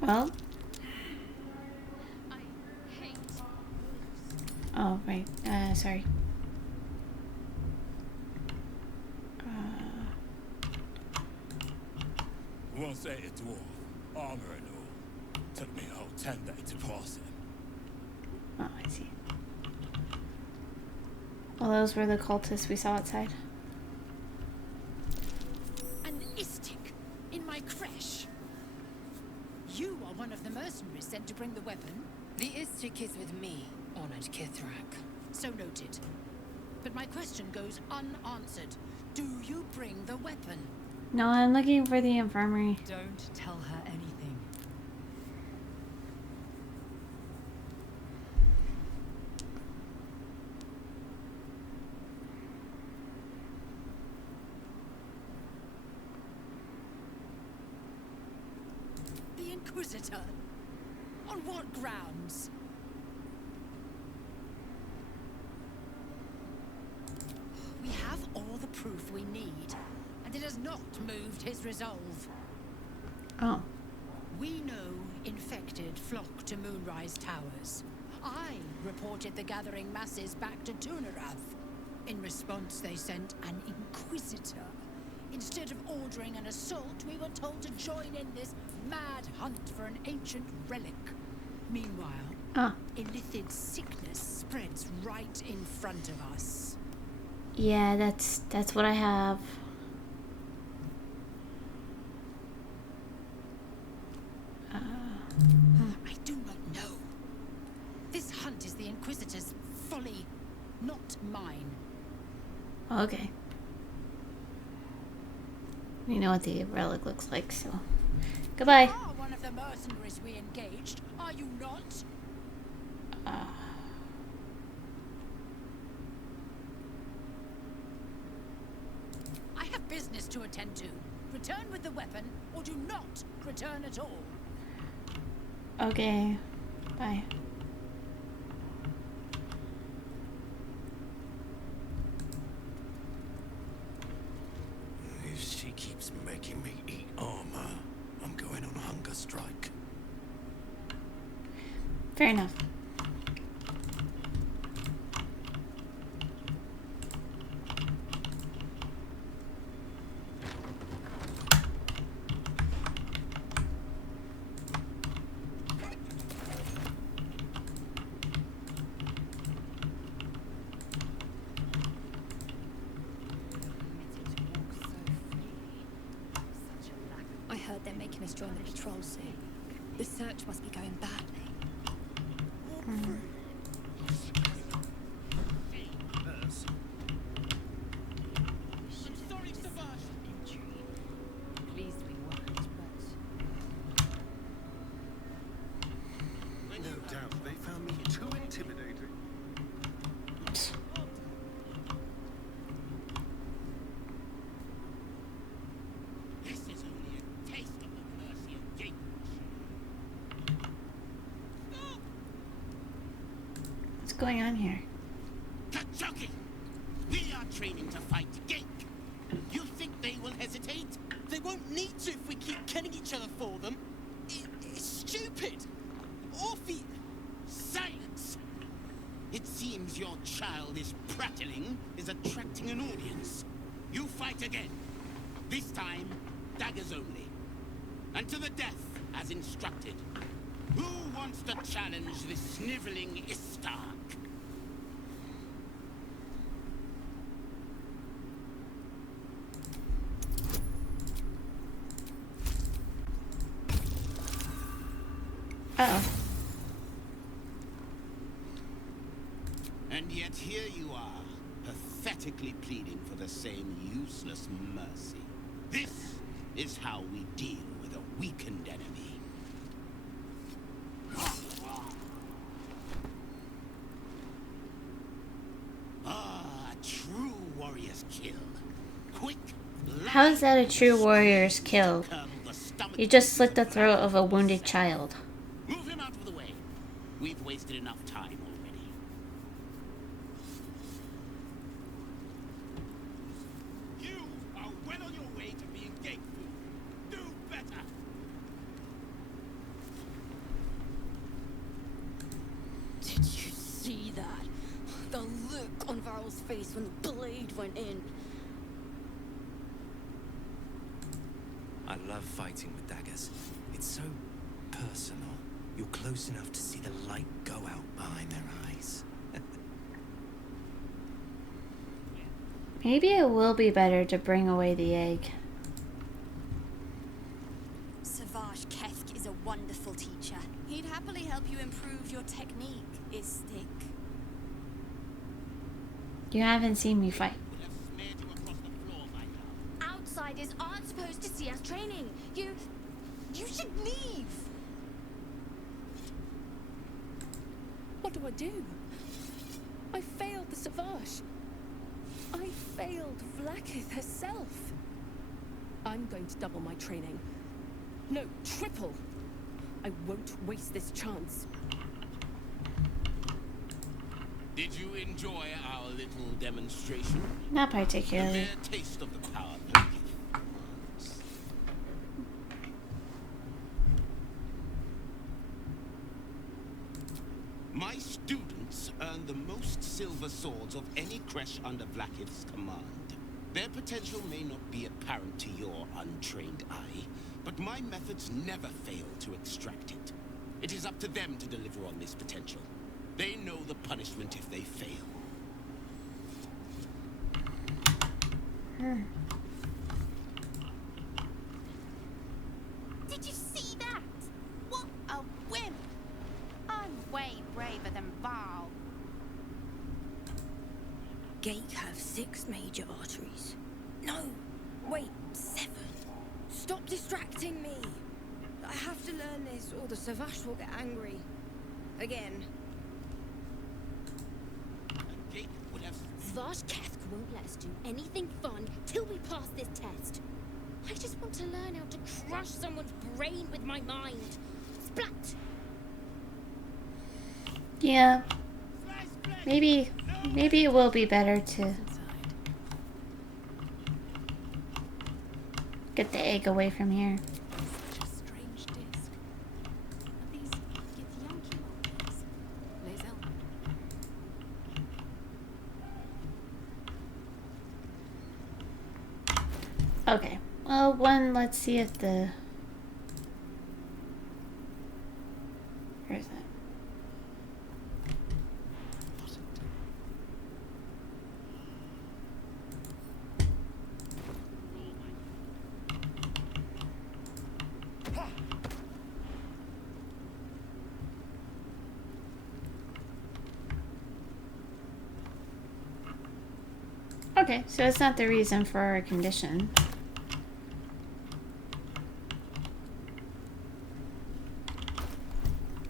Well. Oh, right. Sorry. Once ate a dwarf, armor and all. Took me a whole 10 days to pass it. Oh, I see. Well, those were the cultists we saw outside. An Istik in my creche. You are one of the mercenaries sent to bring the weapon. The Istik is with me, honored Kithrak. So noted. But my question goes unanswered. Do you bring the weapon? No, I'm looking for the infirmary. Don't tell her anything. The Inquisitor? On what grounds? We have all the proof we need, and it has not moved his resolve. Oh. We know infected flock to Moonrise Towers. I reported the gathering masses back to Tunarath. In response, they sent an Inquisitor. Instead of ordering an assault, we were told to join in this mad hunt for an ancient relic. Meanwhile, Illithid sickness spreads right in front of us. Yeah, that's what I have. I do not know. This hunt is the Inquisitor's folly, not mine. Okay. We know what the relic looks like, so... Goodbye. You are one of the mercenaries we engaged, are you not? I have business to attend to. Return with the weapon, or do not return at all. Okay. Bye. If she keeps making Fair enough. I heard they're making us join the patrol soon. The search must be going badly. No doubt they found me too intimidating. This is only a taste of the mercy of Gith. What's going on here? Kachaki! We are training to fight Gith. You think they will hesitate? They won't need to if we keep killing each other for them. It's stupid. Awful. Silence. It seems your childish prattling is attracting an audience. You fight again. This time, daggers only. And to the death, as instructed. Who wants to challenge this sniveling Istark? Uh-oh. And yet here you are, pathetically pleading for the same useless mercy. This is how we deal with a weakened enemy. Ah, a true warrior's kill. Quick. How is that a true warrior's kill? You just slit the throat of a wounded child. Move him out of the way. We've wasted enough time already. You are well on your way to being gate food. Do better. Did you see that? The look on Varl's face when the blade went in. I love fighting with daggers. It's so personal. You're close enough to see the light go out behind their eyes. Maybe it will be better to bring away the egg. Savage Kethk is a wonderful teacher. He'd happily help you improve your technique, Istik. You haven't seen me fight. Outsiders aren't supposed to see us training. You should leave. What do I do? I failed the Savage. I failed Vlaakith herself. I'm going to double my training. No, triple. I won't waste this chance. Did you enjoy our little demonstration? Not particularly. A mere taste of the power of Gith. My students earned the most silver swords of any Creche under Vlaakith's command. Their potential may not be apparent to your untrained eye, but my methods never fail to extract it. It is up to them to deliver on this potential. They know the punishment if they fail. Did you see that? What a whim! I'm way braver than Varl. Gate have 6 major arteries. No, wait, 7. Stop distracting me. I have to learn this or the Savage will get angry. Again. Savage Kethk won't let us do anything fun till we pass this test. I just want to learn how to crush someone's brain with my mind. Splat! Yeah. Maybe it will be better to get the egg away from here. Such a strange disc. Are these Githyanki ones? Okay. Well, one, let's see if the... Where is it? Okay, so that's not the reason for our condition.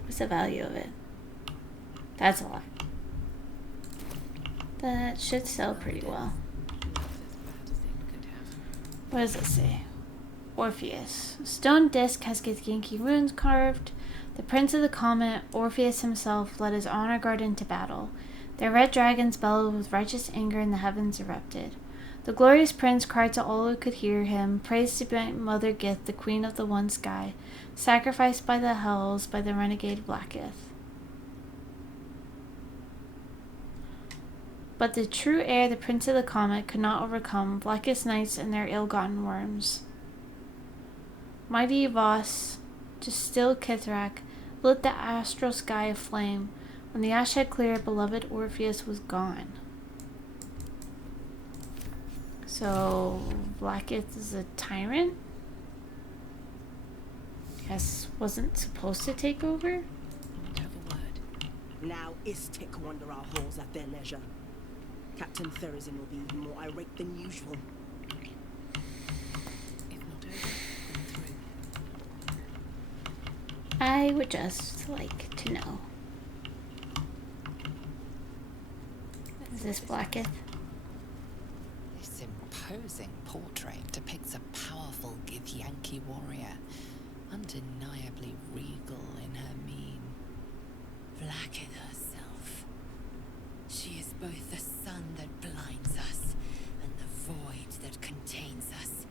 What's the value of it? That's a lot. That should sell pretty well. What does it say? Orpheus. Stone disc has Githyanki runes carved. The prince of the comet, Orpheus himself, led his honor guard into battle. Their red dragons bellowed with righteous anger and the heavens erupted. The glorious prince cried to all who could hear him, praise to my mother Gith, the queen of the one sky, sacrificed by the hells by the renegade Blackith. But the true heir, the prince of the comet, could not overcome Blackith's knights and their ill-gotten worms. Mighty Voss, to still Kithrak, lit the astral sky aflame. When the ash had cleared, beloved Orpheus was gone. So, Blackith is a tyrant? Guess wasn't supposed to take over? Now Istik wander our halls at their leisure. Captain Therazin will be even more irate than usual. I would just like to know. Is this Blackith? This imposing portrait depicts a powerful Githyanki warrior, undeniably regal in her mien. Blackith herself. She is both the sun that blinds us and the void that contains us.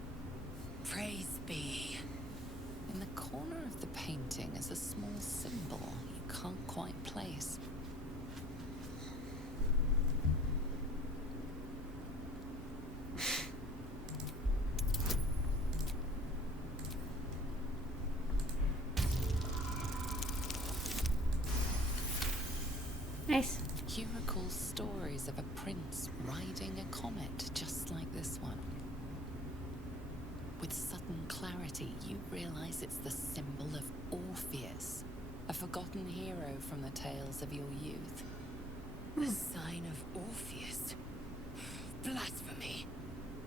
Praise be. In the corner of the painting is a small symbol you can't quite place. Nice. You recall stories of a prince riding a comet just like this one. With sudden clarity, you realize it's the symbol of Orpheus, a forgotten hero from the tales of your youth. The sign of Orpheus? Blasphemy!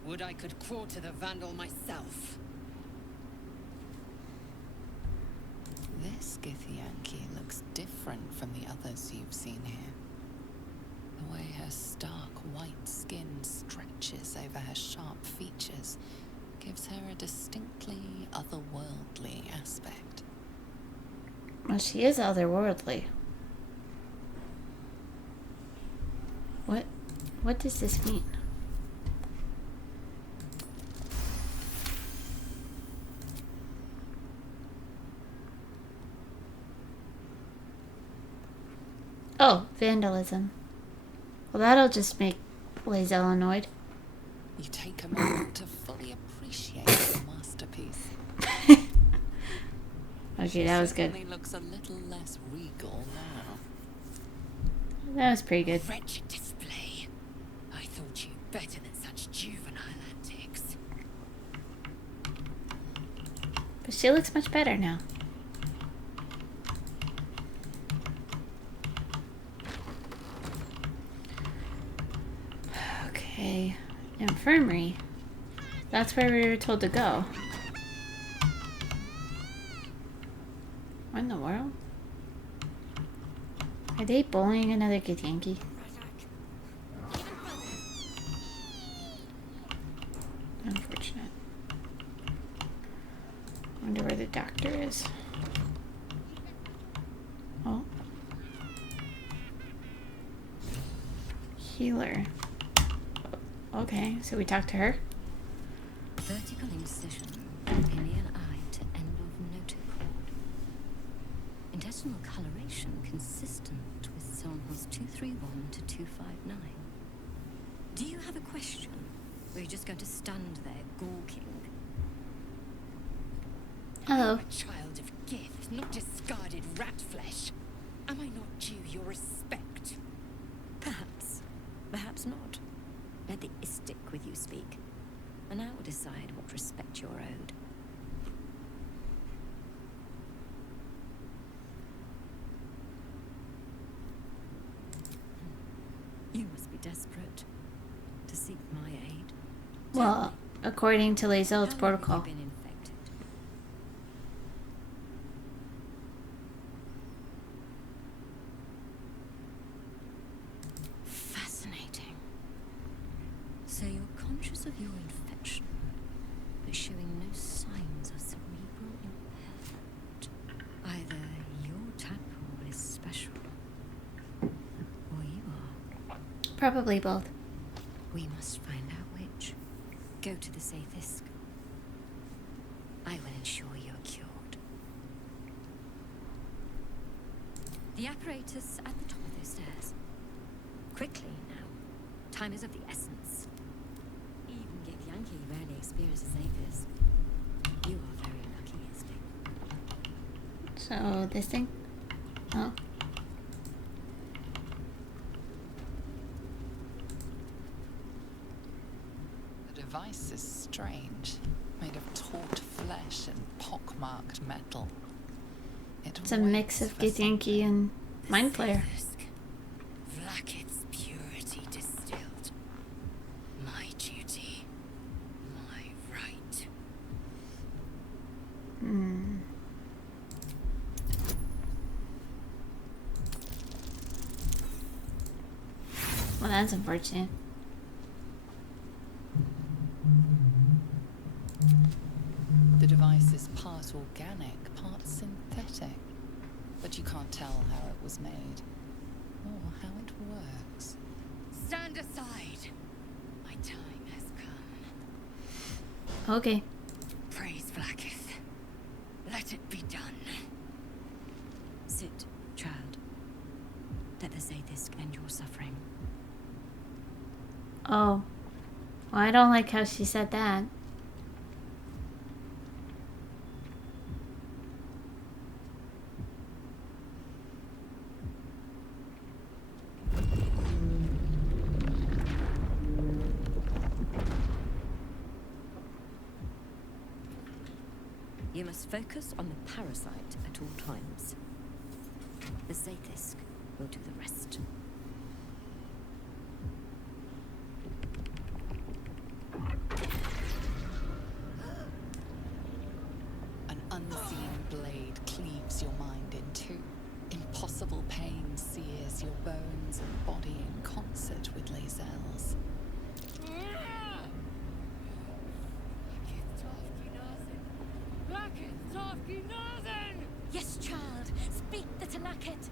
Would I could quarter the vandal myself. This Githyanki looks different from the others you've seen here. The way her stark white skin stretches over her sharp features gives her a distinctly otherworldly aspect. Well, she is otherworldly. What does this mean? Oh, vandalism. Well, that'll just make Lae'zel annoyed. You take a moment to fully appreciate the masterpiece. Okay, that was good. She looks a little less regal now. That was pretty good. Wretched display. I thought you better than such juvenile antics. But she looks much better now. Okay, infirmary. That's where we were told to go. What in the world? Are they bullying another Githyanki? Unfortunate. Wonder where the doctor is. Oh. Healer. Okay, so we talked to her. Vertical incision, pineal eye to end of notochord. Intestinal coloration consistent with samples 231 to 259. Do you have a question? Or are you just going to stand there gawking? Oh. I'm a child of gith, not discarded rat flesh. Am I not due your respect? Perhaps. Perhaps not. Let the istic with you speak, and I will decide what respect you're owed. You must be desperate to seek my aid. Well, according to Lazel's protocol. Have you been infected? Fascinating. So you're conscious of your infection, but showing no signs of cerebral impairment. Either your tadpole is special, or you are. Probably both. We must find out which. Go to the Sathisk. I will ensure you're cured. The apparatus at the top of those stairs. Quickly now. Time is of the essence. Even Githyanki rarely experiences Sathisk. You are very lucky, Esther. So, this thing? Oh. The device is strange, made of taut flesh and pockmarked metal. It's a mix of Githyanki and Mind Flayer. Vlakith's purity distilled. My duty. My right. Hmm. Well, that's unfortunate. The device is part organic, part synthetic. But you can't tell how it was made, or how it works. Stand aside. My time has come. Okay. Praise Vlakith. Let it be done. Sit, child. Let the Sathisk end your suffering. Oh. Well, I don't like how she said that. You must focus on the parasite at all times. The Sathisk will do the rest. An unseen blade cleaves your mind in two. Impossible pain sears your bones and body in concert with Lazel's. Yes, child. Speak the Talakit.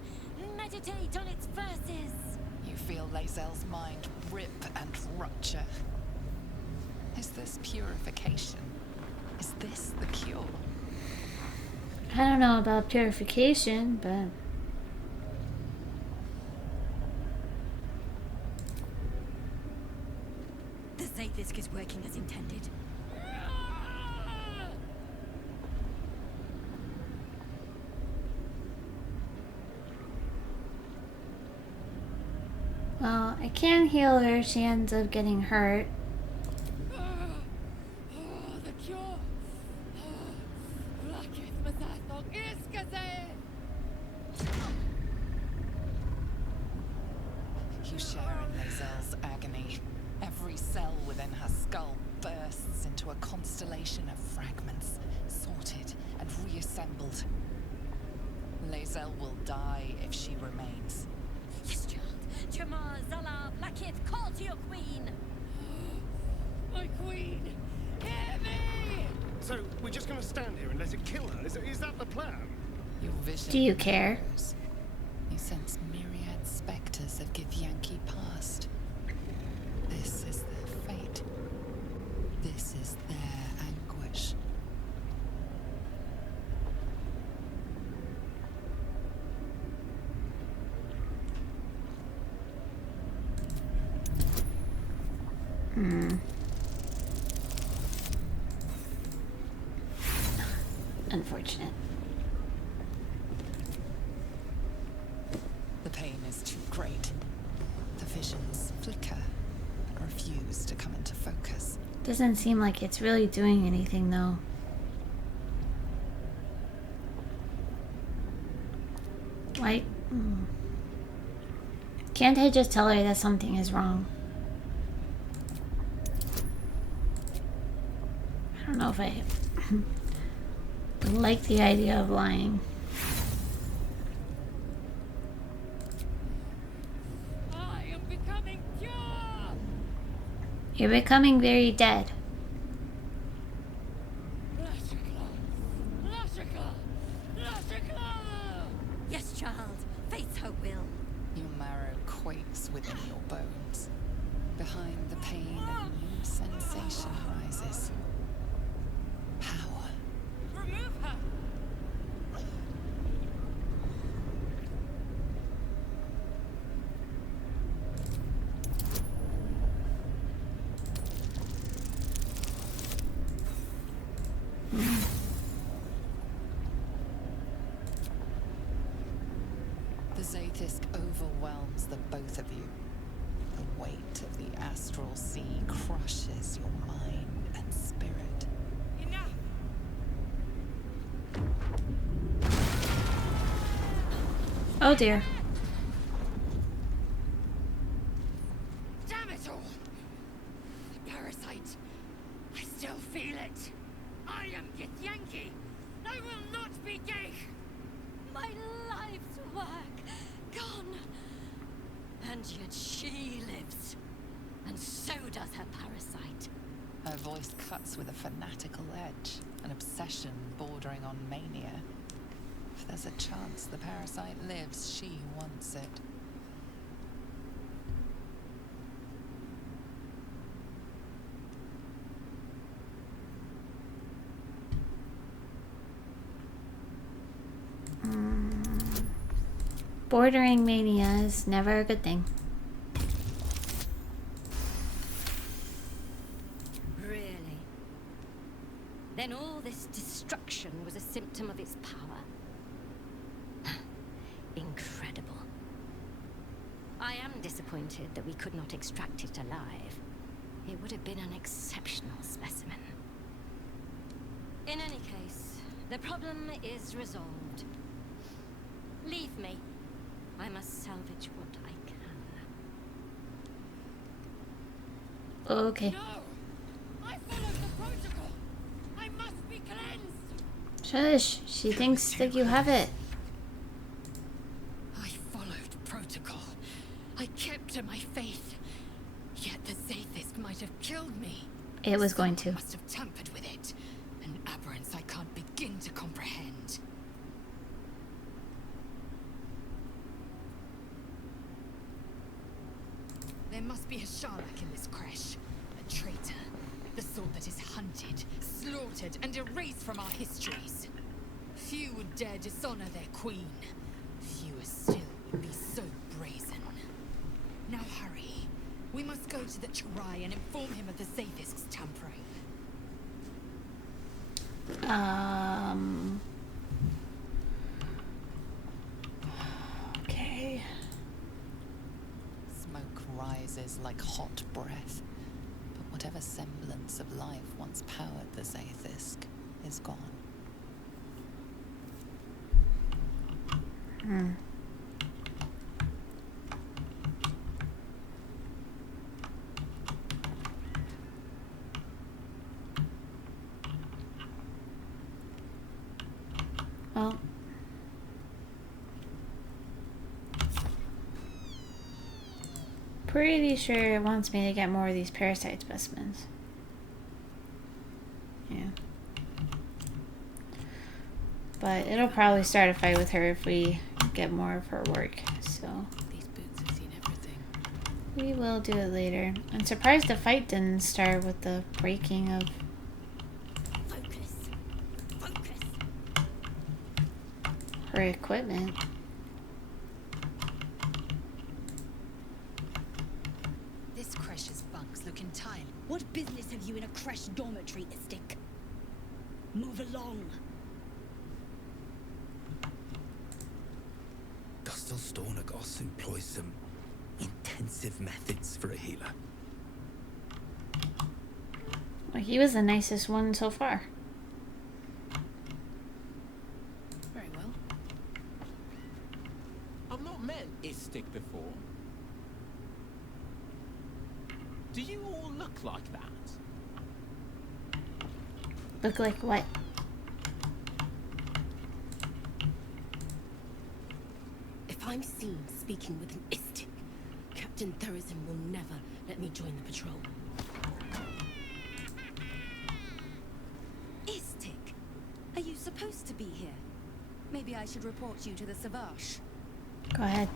Meditate on its verses. You feel Lazel's mind rip and rupture. Is this purification? Is this the cure? I don't know about purification, but... The Sathisk is working as intended. Well, I can heal her if she ends up getting hurt. The cure. Vlakith Mathathog Iskaze. You share in Lazel's agony. Every cell within her skull bursts into a constellation of fragments, sorted and reassembled. Lazel will die if she remains. Yes, child. Jamar, Zala, Vlakith, call to your queen. My queen, hear me! So, we're just gonna stand here and let it kill her? Is that the plan? Your vision Do you care? grows. You sense myriad specters of Githyanki past. This is their fate. This is their anguish. Doesn't seem like it's really doing anything though. Why? Can't I just tell her that something is wrong? I don't know if I like the idea of lying. I am becoming pure! You're becoming very dead. Yes, child. Fate's her will. Your marrow quakes within your bones. Behind the pain, a new sensation rises. Power. Remove her! The Zaithisk overwhelms the both of you. The weight of the astral sea crushes your mind and spirit. Enough! Oh dear. Damn it all! The parasite. I still feel it. I am Githyanki. I will not be gay. My life's work gone. And yet she lives. And so does her parasite. Her voice cuts with a fanatical edge, an obsession bordering on mania. If there's a chance the parasite lives, she wants it. Bordering mania is never a good thing. Really? Then all this destruction was a symptom of its power? Incredible. I am disappointed that we could not extract it alive. It would have been an exceptional specimen. In any case, the problem is resolved. Leave me. I must salvage what I can. Okay. No! I followed the protocol! I must be cleansed! Shush. She thinks that you have it. I followed protocol. I kept to my faith. Yet the Zaithisk might have killed me. It was going to. Must have tampered with it. An aberrance I can't begin to comprehend. There must be a Sharlak in this Creche. A traitor. The sort that is hunted, slaughtered, and erased from our histories. Few would dare dishonor their queen. Fewer still would be so brazen. Now hurry. We must go to the Chirai and inform him of the Zaithisk's tampering. Okay. Smoke rises like hot breath, but whatever semblance of life once powered the Zaithisk is gone. Well. Pretty sure it wants me to get more of these parasite specimens. Yeah. But it'll probably start a fight with her if we get more of her work, so. These boots have seen everything. We will do it later. I'm surprised the fight didn't start with the breaking of her equipment. This Creche's bunks look entirely... What business have you in a Creche dormitory, Istik? Move along. Gustel Stornagos employs some intensive methods for a healer. He was the nicest one so far. Very well. I've not met Istik before. Do you all look like that? Look like what? If I'm seen speaking with an Istik, Captain Therizin will never let me join the patrol. Istik, are you supposed to be here? Maybe I should report you to the Savage. Go ahead.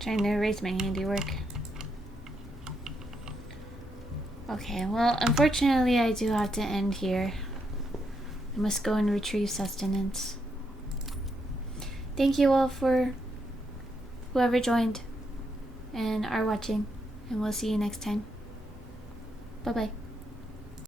Trying to erase my handiwork. Okay, well, unfortunately I do have to end here. I must go and retrieve sustenance. Thank you all for whoever joined and are watching, and we'll see you next time. Bye-bye.